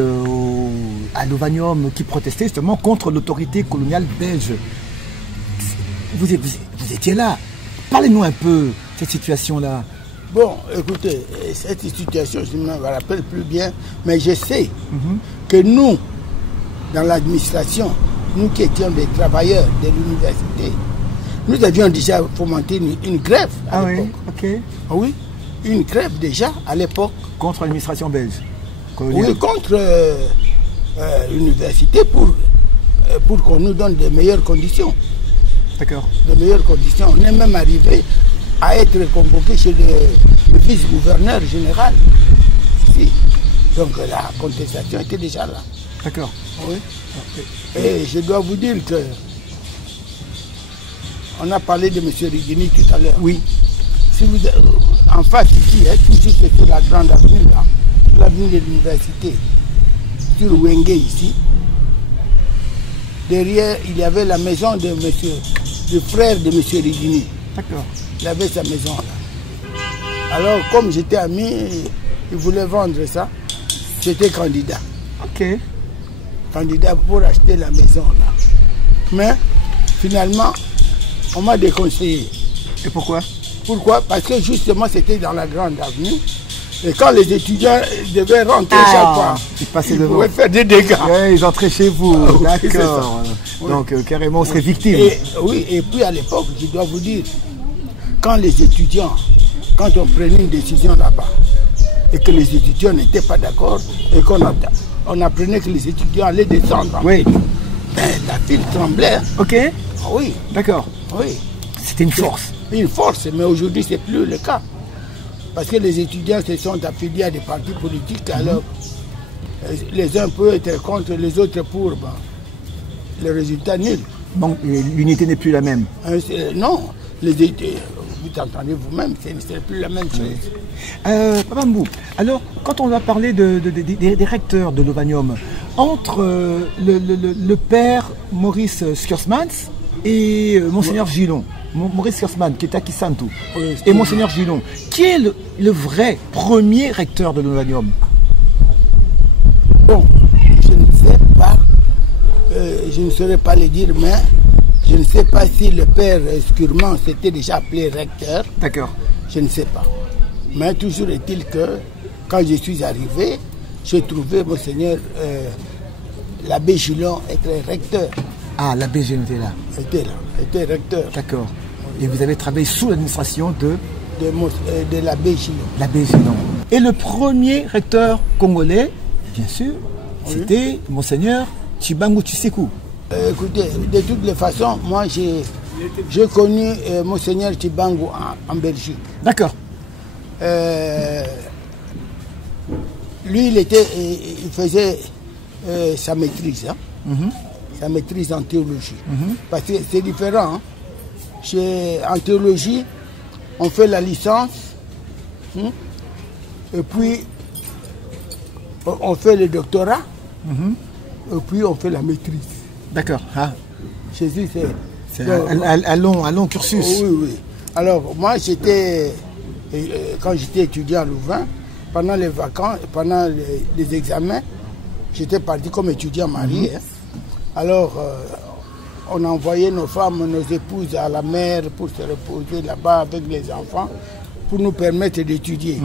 à Lovanium qui protestaient justement contre l'autorité coloniale belge. Vous étiez là. Parlez-nous un peu de cette situation-là. Bon, écoutez, cette situation, je ne me rappelle plus bien, mais je sais que nous, dans l'administration, nous qui étions des travailleurs de l'université, nous avions déjà fomenté une grève à l'époque. Oui, ok. Ah oui, une grève déjà à l'époque. Contre l'administration belge coloniale. Oui, contre l'université pour qu'on nous donne de meilleures conditions. D'accord. De meilleures conditions. On est même arrivé à être convoqué chez le vice-gouverneur général. Ici. Donc la contestation était déjà là. D'accord. Oui. Et je dois vous dire que on a parlé de M. Rigini tout à l'heure. Oui. Si vous en face ici, toujours sur la grande avenue là, l'avenue de l'université, sur Wenge ici, derrière il y avait la maison de du frère de M. Rigini. D'accord. Il avait sa maison là. Alors comme j'étais ami, il voulait vendre ça, j'étais candidat. Ok. Candidat pour acheter la maison là. Mais finalement, on m'a déconseillé. Et pourquoi? Pourquoi? Parce que justement c'était dans la grande avenue. Et quand les étudiants devaient rentrer chaque fois, ils pouvaient faire des dégâts. Ouais, ils entraient chez vous, Oui, d'accord. Donc carrément on serait victime. Oui, et puis à l'époque, je dois vous dire, quand les étudiants, quand on prenait une décision là-bas, et que les étudiants n'étaient pas d'accord, et qu'on apprenait que les étudiants allaient descendre, oui. Ben, la ville tremblait. Ok. Oui. D'accord. Oui. C'était une force. Une force, mais aujourd'hui c'est plus le cas. Parce que les étudiants se sont affiliés à des partis politiques, alors les uns peuvent être contre, les autres pour. Ben, le résultat nul. Donc l'unité n'est plus la même. Non, vous entendez vous-même, ce n'est plus la même chose. Papa Mbou, alors quand on va parler des recteurs de Lovanium, entre le père Maurice Skursmans et Monseigneur Gillon, Maurice Skursmans qui est à Kisantu, et Monseigneur Gillon, qui est le vrai premier recteur de Lovanium? Bon, je ne sais pas, je ne saurais pas le dire, mais je ne sais pas si le père Skurman s'était déjà appelé recteur. D'accord. Je ne sais pas. Mais toujours est-il que quand je suis arrivé, j'ai trouvé Monseigneur l'abbé Gillon être recteur. Ah, l'abbé Gillon était là. Était recteur. D'accord. Et vous avez travaillé sous l'administration de l'abbé Gillon. L'abbé Gillon. Et le premier recteur congolais, bien sûr, c'était Monseigneur Chibangu Tshisekou. Écoutez, de toutes les façons, moi j'ai connu Monseigneur Chibangu en Belgique. D'accord. Lui, il faisait sa maîtrise, sa maîtrise en théologie. Parce que c'est différent. Hein. En théologie, on fait la licence, et puis on fait le doctorat, et puis on fait la maîtrise. D'accord. Ah. Jésus, c'est un long cursus. Oui, oui. Alors, moi, quand j'étais étudiant à Louvain, pendant les vacances, pendant les examens, j'étais parti comme étudiant marié. Alors, on envoyait nos femmes, nos épouses à la mer pour se reposer là-bas avec les enfants, pour nous permettre d'étudier.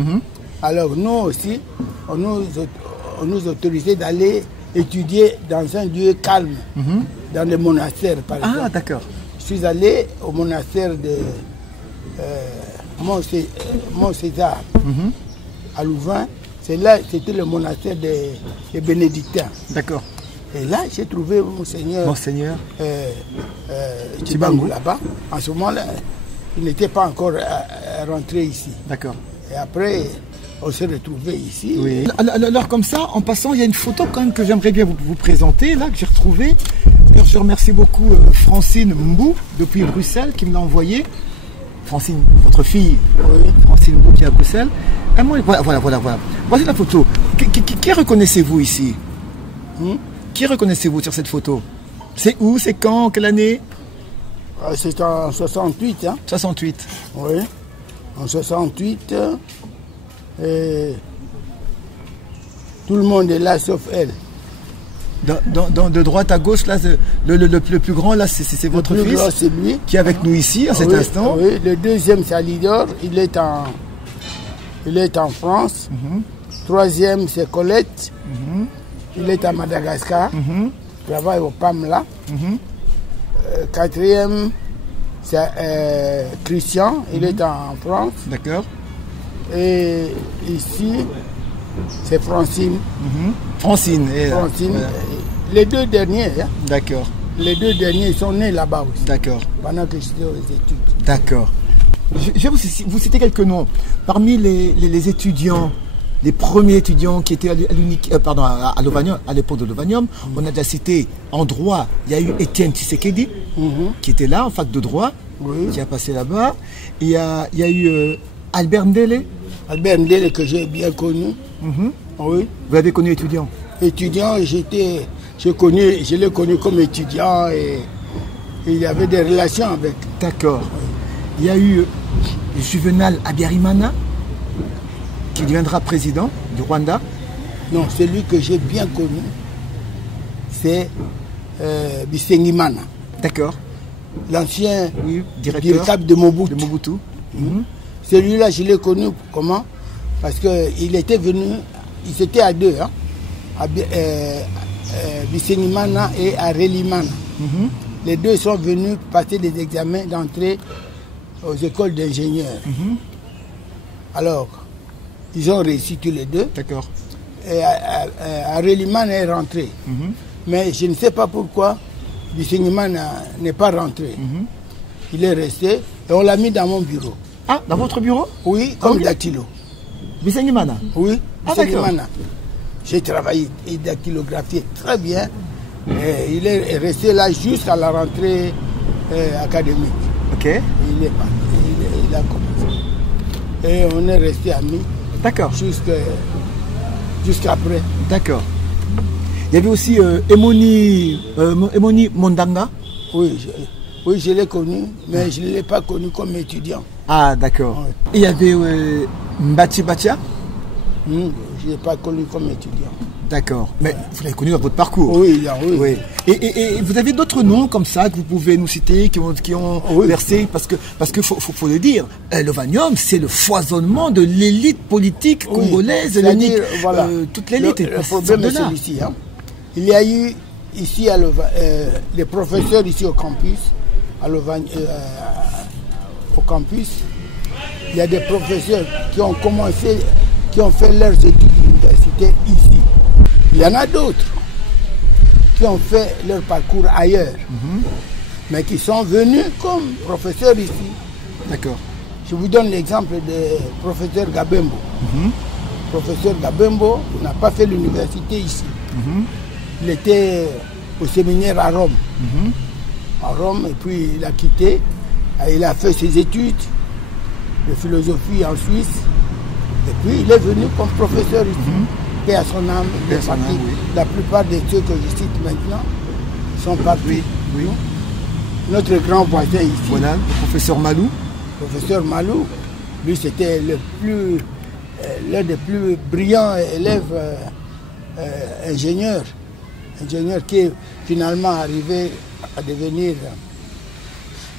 Alors, nous aussi, on nous autorisait d'aller étudier dans un lieu calme, dans les monastères, par exemple. Ah, d'accord. Je suis allé au monastère de Mont-César, à Louvain. C'était le monastère des bénédictins. D'accord. Et là, j'ai trouvé Monseigneur Chibangu là-bas. En ce moment-là, il n'était pas encore rentré ici. D'accord. Et après, on s'est retrouvés ici. Oui. Alors comme ça, en passant, il y a une photo quand même que j'aimerais bien vous présenter, là, que j'ai retrouvée. D'ailleurs, je remercie beaucoup Francine Mbou, depuis Bruxelles, qui me l'a envoyée. Francine, votre fille, Francine Mbou, qui est à Bruxelles. Et moi, voilà. Voici la photo. Qui reconnaissez-vous ici? Qui reconnaissez-vous sur cette photo? C'est où? C'est quand? Quelle année? C'est en 68. Hein. 68. Oui. En 68, tout le monde est là sauf elle. De droite à gauche, là, le plus grand, là, c'est votre Le plus fils grand, c'est lui. qui est avec nous ici, à cet Oui, instant. oui. Le deuxième, c'est Alidor. Il est en France. Troisième, c'est Colette. Il est à Madagascar. Il travaille au PAM là. Quatrième, c'est Christian. Il est en France. D'accord. Et ici, c'est Francine. Francine. Francine. Voilà. Les deux derniers, hein. D'accord. Les deux derniers, ils sont nés là-bas aussi. D'accord. Pendant que j'étais aux études. D'accord. Je vais vous citer quelques noms. Parmi les étudiants, les premiers étudiants qui étaient à Lovanium, à l'époque de Lovanium, on a déjà cité en droit, il y a eu Étienne Tshisekedi, qui était là en fac de droit, qui a passé là-bas. Il y a eu Albert Ndele. Albert Ndele, que j'ai bien connu. Oui. Vous l'avez connu étudiant? Étudiant, je l'ai connu comme étudiant et il y avait des relations avec. D'accord. Il y a eu Juvenal Habyarimana, qui deviendra président du Rwanda. Non, celui que j'ai bien connu, c'est Bisengimana. D'accord. L'ancien directeur de Mobutu. De Mobutu. Celui-là, je l'ai connu comment? Parce qu'il était venu, ils étaient à deux, hein, Bisengimana et Arelimana. Les deux sont venus passer des examens d'entrée aux écoles d'ingénieurs. Alors, ils ont réussi tous les deux. D'accord. Et Arelimana est rentré. Mais je ne sais pas pourquoi Bisengimana n'est pas rentré. Il est resté et on l'a mis dans mon bureau. Ah, dans votre bureau? Oui, comme dactylo. Bisengimana? Oui, Bisengimana. J'ai travaillé et dactylographié très bien. Et il est resté là jusqu'à la rentrée académique. Ok. Il est parti, il a commencé. Et on est resté amis. D'accord. Jusqu'après. D'accord. Il y avait aussi Emoni Mondanga. Oui, je l'ai connu, mais je ne l'ai pas connu comme étudiant. Ah, d'accord. Ouais. Il y avait Mbati Batia. Je ne l'ai pas connu comme étudiant. D'accord. Mais vous l'avez connu dans votre parcours. Oui. Et vous avez d'autres noms comme ça que vous pouvez nous citer, qui ont versé, parce que faut le dire, Lovanium, c'est le foisonnement de l'élite politique congolaise, l'élite, voilà. toute l'élite. Le problème est celui-ci. Hein. Il y a eu ici à les professeurs ici au campus, au campus, il y a des professeurs qui ont commencé, qui ont fait leurs études d'université ici. Il y en a d'autres qui ont fait leur parcours ailleurs, mais qui sont venus comme professeurs ici. D'accord. Je vous donne l'exemple du professeur Gabembo. Professeur Gabembo n'a pas fait l'université ici. Il était au séminaire à Rome. À Rome, et puis il a quitté. Il a fait ses études de philosophie en Suisse. Et puis il est venu comme professeur ici. Paix à son âme, il est parti. La plupart de ceux que je cite maintenant sont partis. Oui. Notre grand voisin ici. Voilà, le professeur Malou. Professeur Malou, lui c'était l'un des plus brillants élèves ingénieurs qui est finalement arrivé à devenir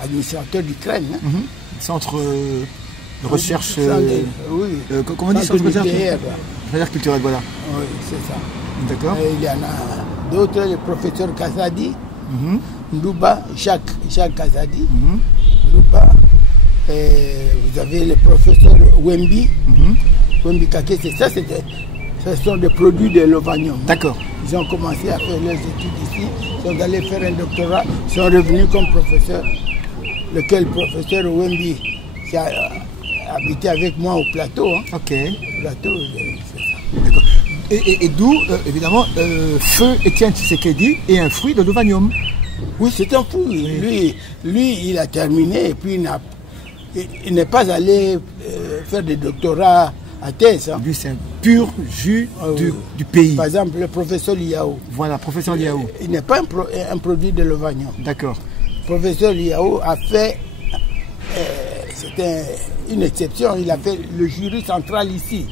administrateur d'Ukraine. Centre de recherche. Comment on dit centre nucléaire. Recherche culturelle, voilà. Oui, c'est ça. D'accord. Il y en a d'autres, le professeur Kazadi, Ndouba, Jacques Kazadi, Ndouba. Vous avez le professeur Wembi, Wembi Kake, c'est ça, ce sont des produits de Lovanium. D'accord. Ils ont commencé à faire leurs études ici, ils sont allés faire un doctorat, ils sont revenus comme professeurs, lequel professeur Wembi qui a habité avec moi au plateau. Ok. Au plateau, c'est ça. D'accord. Et d'où, évidemment, Feu Étienne Tshisekedi est un fruit de Lovanium. Oui, c'est un fruit. Oui. Lui, il a terminé et puis il n'est pas allé faire des doctorats à thèse. Hein. Lui, c'est un pur jus du pays. Par exemple, le professeur Liao. Voilà, professeur Liao. Il n'est pas un produit de Lovanium. D'accord. Le professeur Liao a fait c'était une exception. Il a fait le jury central ici,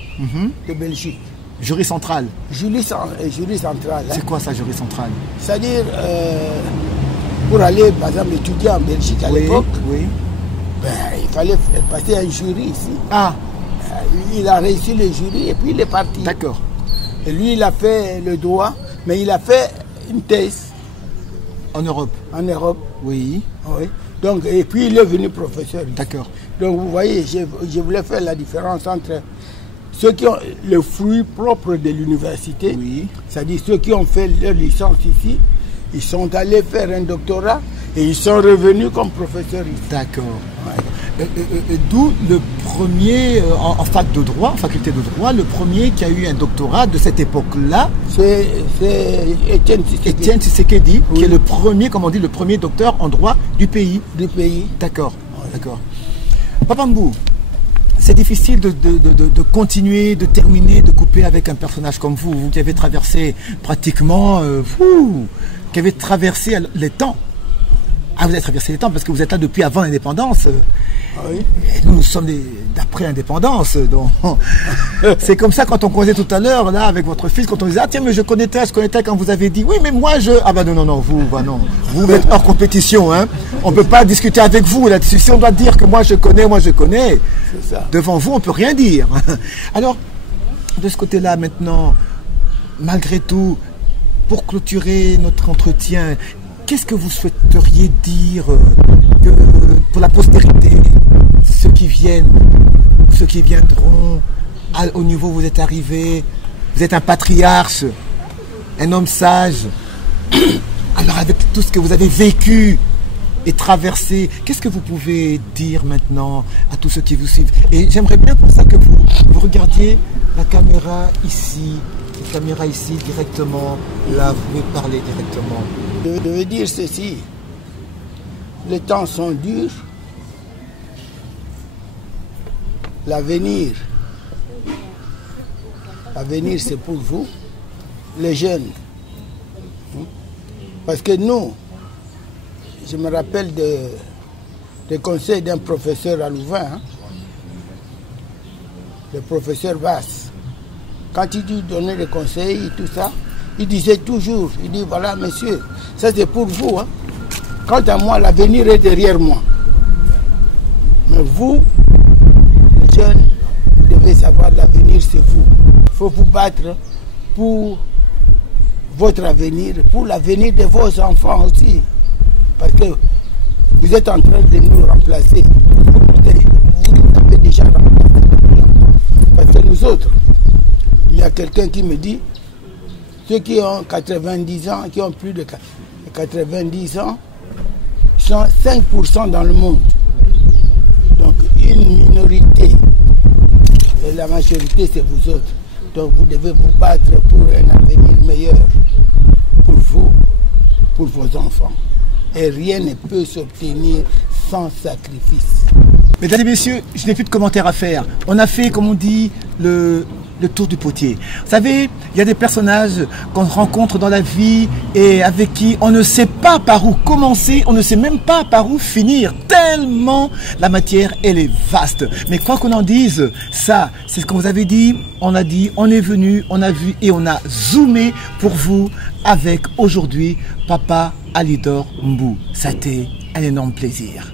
de Belgique. Jury central. Jury central. C'est quoi ça, jury central? C'est-à-dire, pour aller, par exemple, étudier en Belgique à l'époque, il fallait passer un jury ici. Ah. Il a réussi le jury et puis il est parti. D'accord. Et lui, il a fait le droit, mais il a fait une thèse. En Europe. En Europe. Oui. Oui. Donc, et puis il est venu professeur. D'accord. Donc vous voyez, je voulais faire la différence entre ceux qui ont le fruit propre de l'université, c'est-à-dire ceux qui ont fait leur licence ici, ils sont allés faire un doctorat et ils sont revenus comme professeurs ici. D'accord. Ouais. D'où le premier, en fac de droit, en faculté de droit, le premier qui a eu un doctorat de cette époque-là. C'est Étienne Tshisekedi. Étienne Tshisekedi, qui est le premier, comme on dit, le premier docteur en droit du pays. Du pays. D'accord. D'accord. Papa Mbou, c'est difficile de continuer, de terminer, de couper avec un personnage comme vous, vous qui avez traversé pratiquement, qui avez traversé les temps. Ah, vous avez traversé les temps parce que vous êtes là depuis avant l'indépendance. Oui. Nous sommes d'après l'indépendance. C'est comme ça quand on causait tout à l'heure là avec votre fils, quand on disait ah tiens mais je connais tel quand vous avez dit oui mais moi je ah bah non vous êtes hors compétition hein. On peut pas discuter avec vous là-dessus. Si on doit dire que moi je connais. C'est ça. Devant vous on peut rien dire. Alors de ce côté-là maintenant, malgré tout, pour clôturer notre entretien, qu'est-ce que vous souhaiteriez dire pour la postérité, ceux qui viennent, ceux qui viendront, au niveau où vous êtes arrivé, vous êtes un patriarche, un homme sage. Alors avec tout ce que vous avez vécu et traversé, qu'est-ce que vous pouvez dire maintenant à tous ceux qui vous suivent? Et j'aimerais bien pour ça que vous regardiez la caméra ici. Directement, là, vous pouvez parler directement. Je veux dire ceci, les temps sont durs, l'avenir c'est pour vous, les jeunes. Parce que nous, je me rappelle des conseils d'un professeur à Louvain, le professeur Vasse. Quand il lui donnait des conseils et tout ça, il disait toujours, il dit voilà monsieur, ça c'est pour vous. Hein. Quant à moi, l'avenir est derrière moi. Mais vous, les jeunes, vous devez savoir l'avenir c'est vous. Il faut vous battre pour votre avenir, pour l'avenir de vos enfants aussi. Parce que vous êtes en train de nous remplacer. Vous avez déjà remplacé. Parce que nous autres, il y a quelqu'un qui me dit, ceux qui ont 90 ans, qui ont plus de 90 ans, sont 5% dans le monde. Donc une minorité, et la majorité c'est vous autres. Donc vous devez vous battre pour un avenir meilleur, pour vous, pour vos enfants. Et rien ne peut s'obtenir sans sacrifice. Mesdames et messieurs, je n'ai plus de commentaires à faire. On a fait, comme on dit, le tour du potier. Vous savez, il y a des personnages qu'on rencontre dans la vie et avec qui on ne sait pas par où commencer, on ne sait même pas par où finir, tellement la matière, elle est vaste. Mais quoi qu'on en dise, ça, c'est ce qu'on vous avait dit, on a dit, on est venu, on a vu et on a zoomé pour vous avec aujourd'hui Papa Alidor Mbou. Ça a été un énorme plaisir.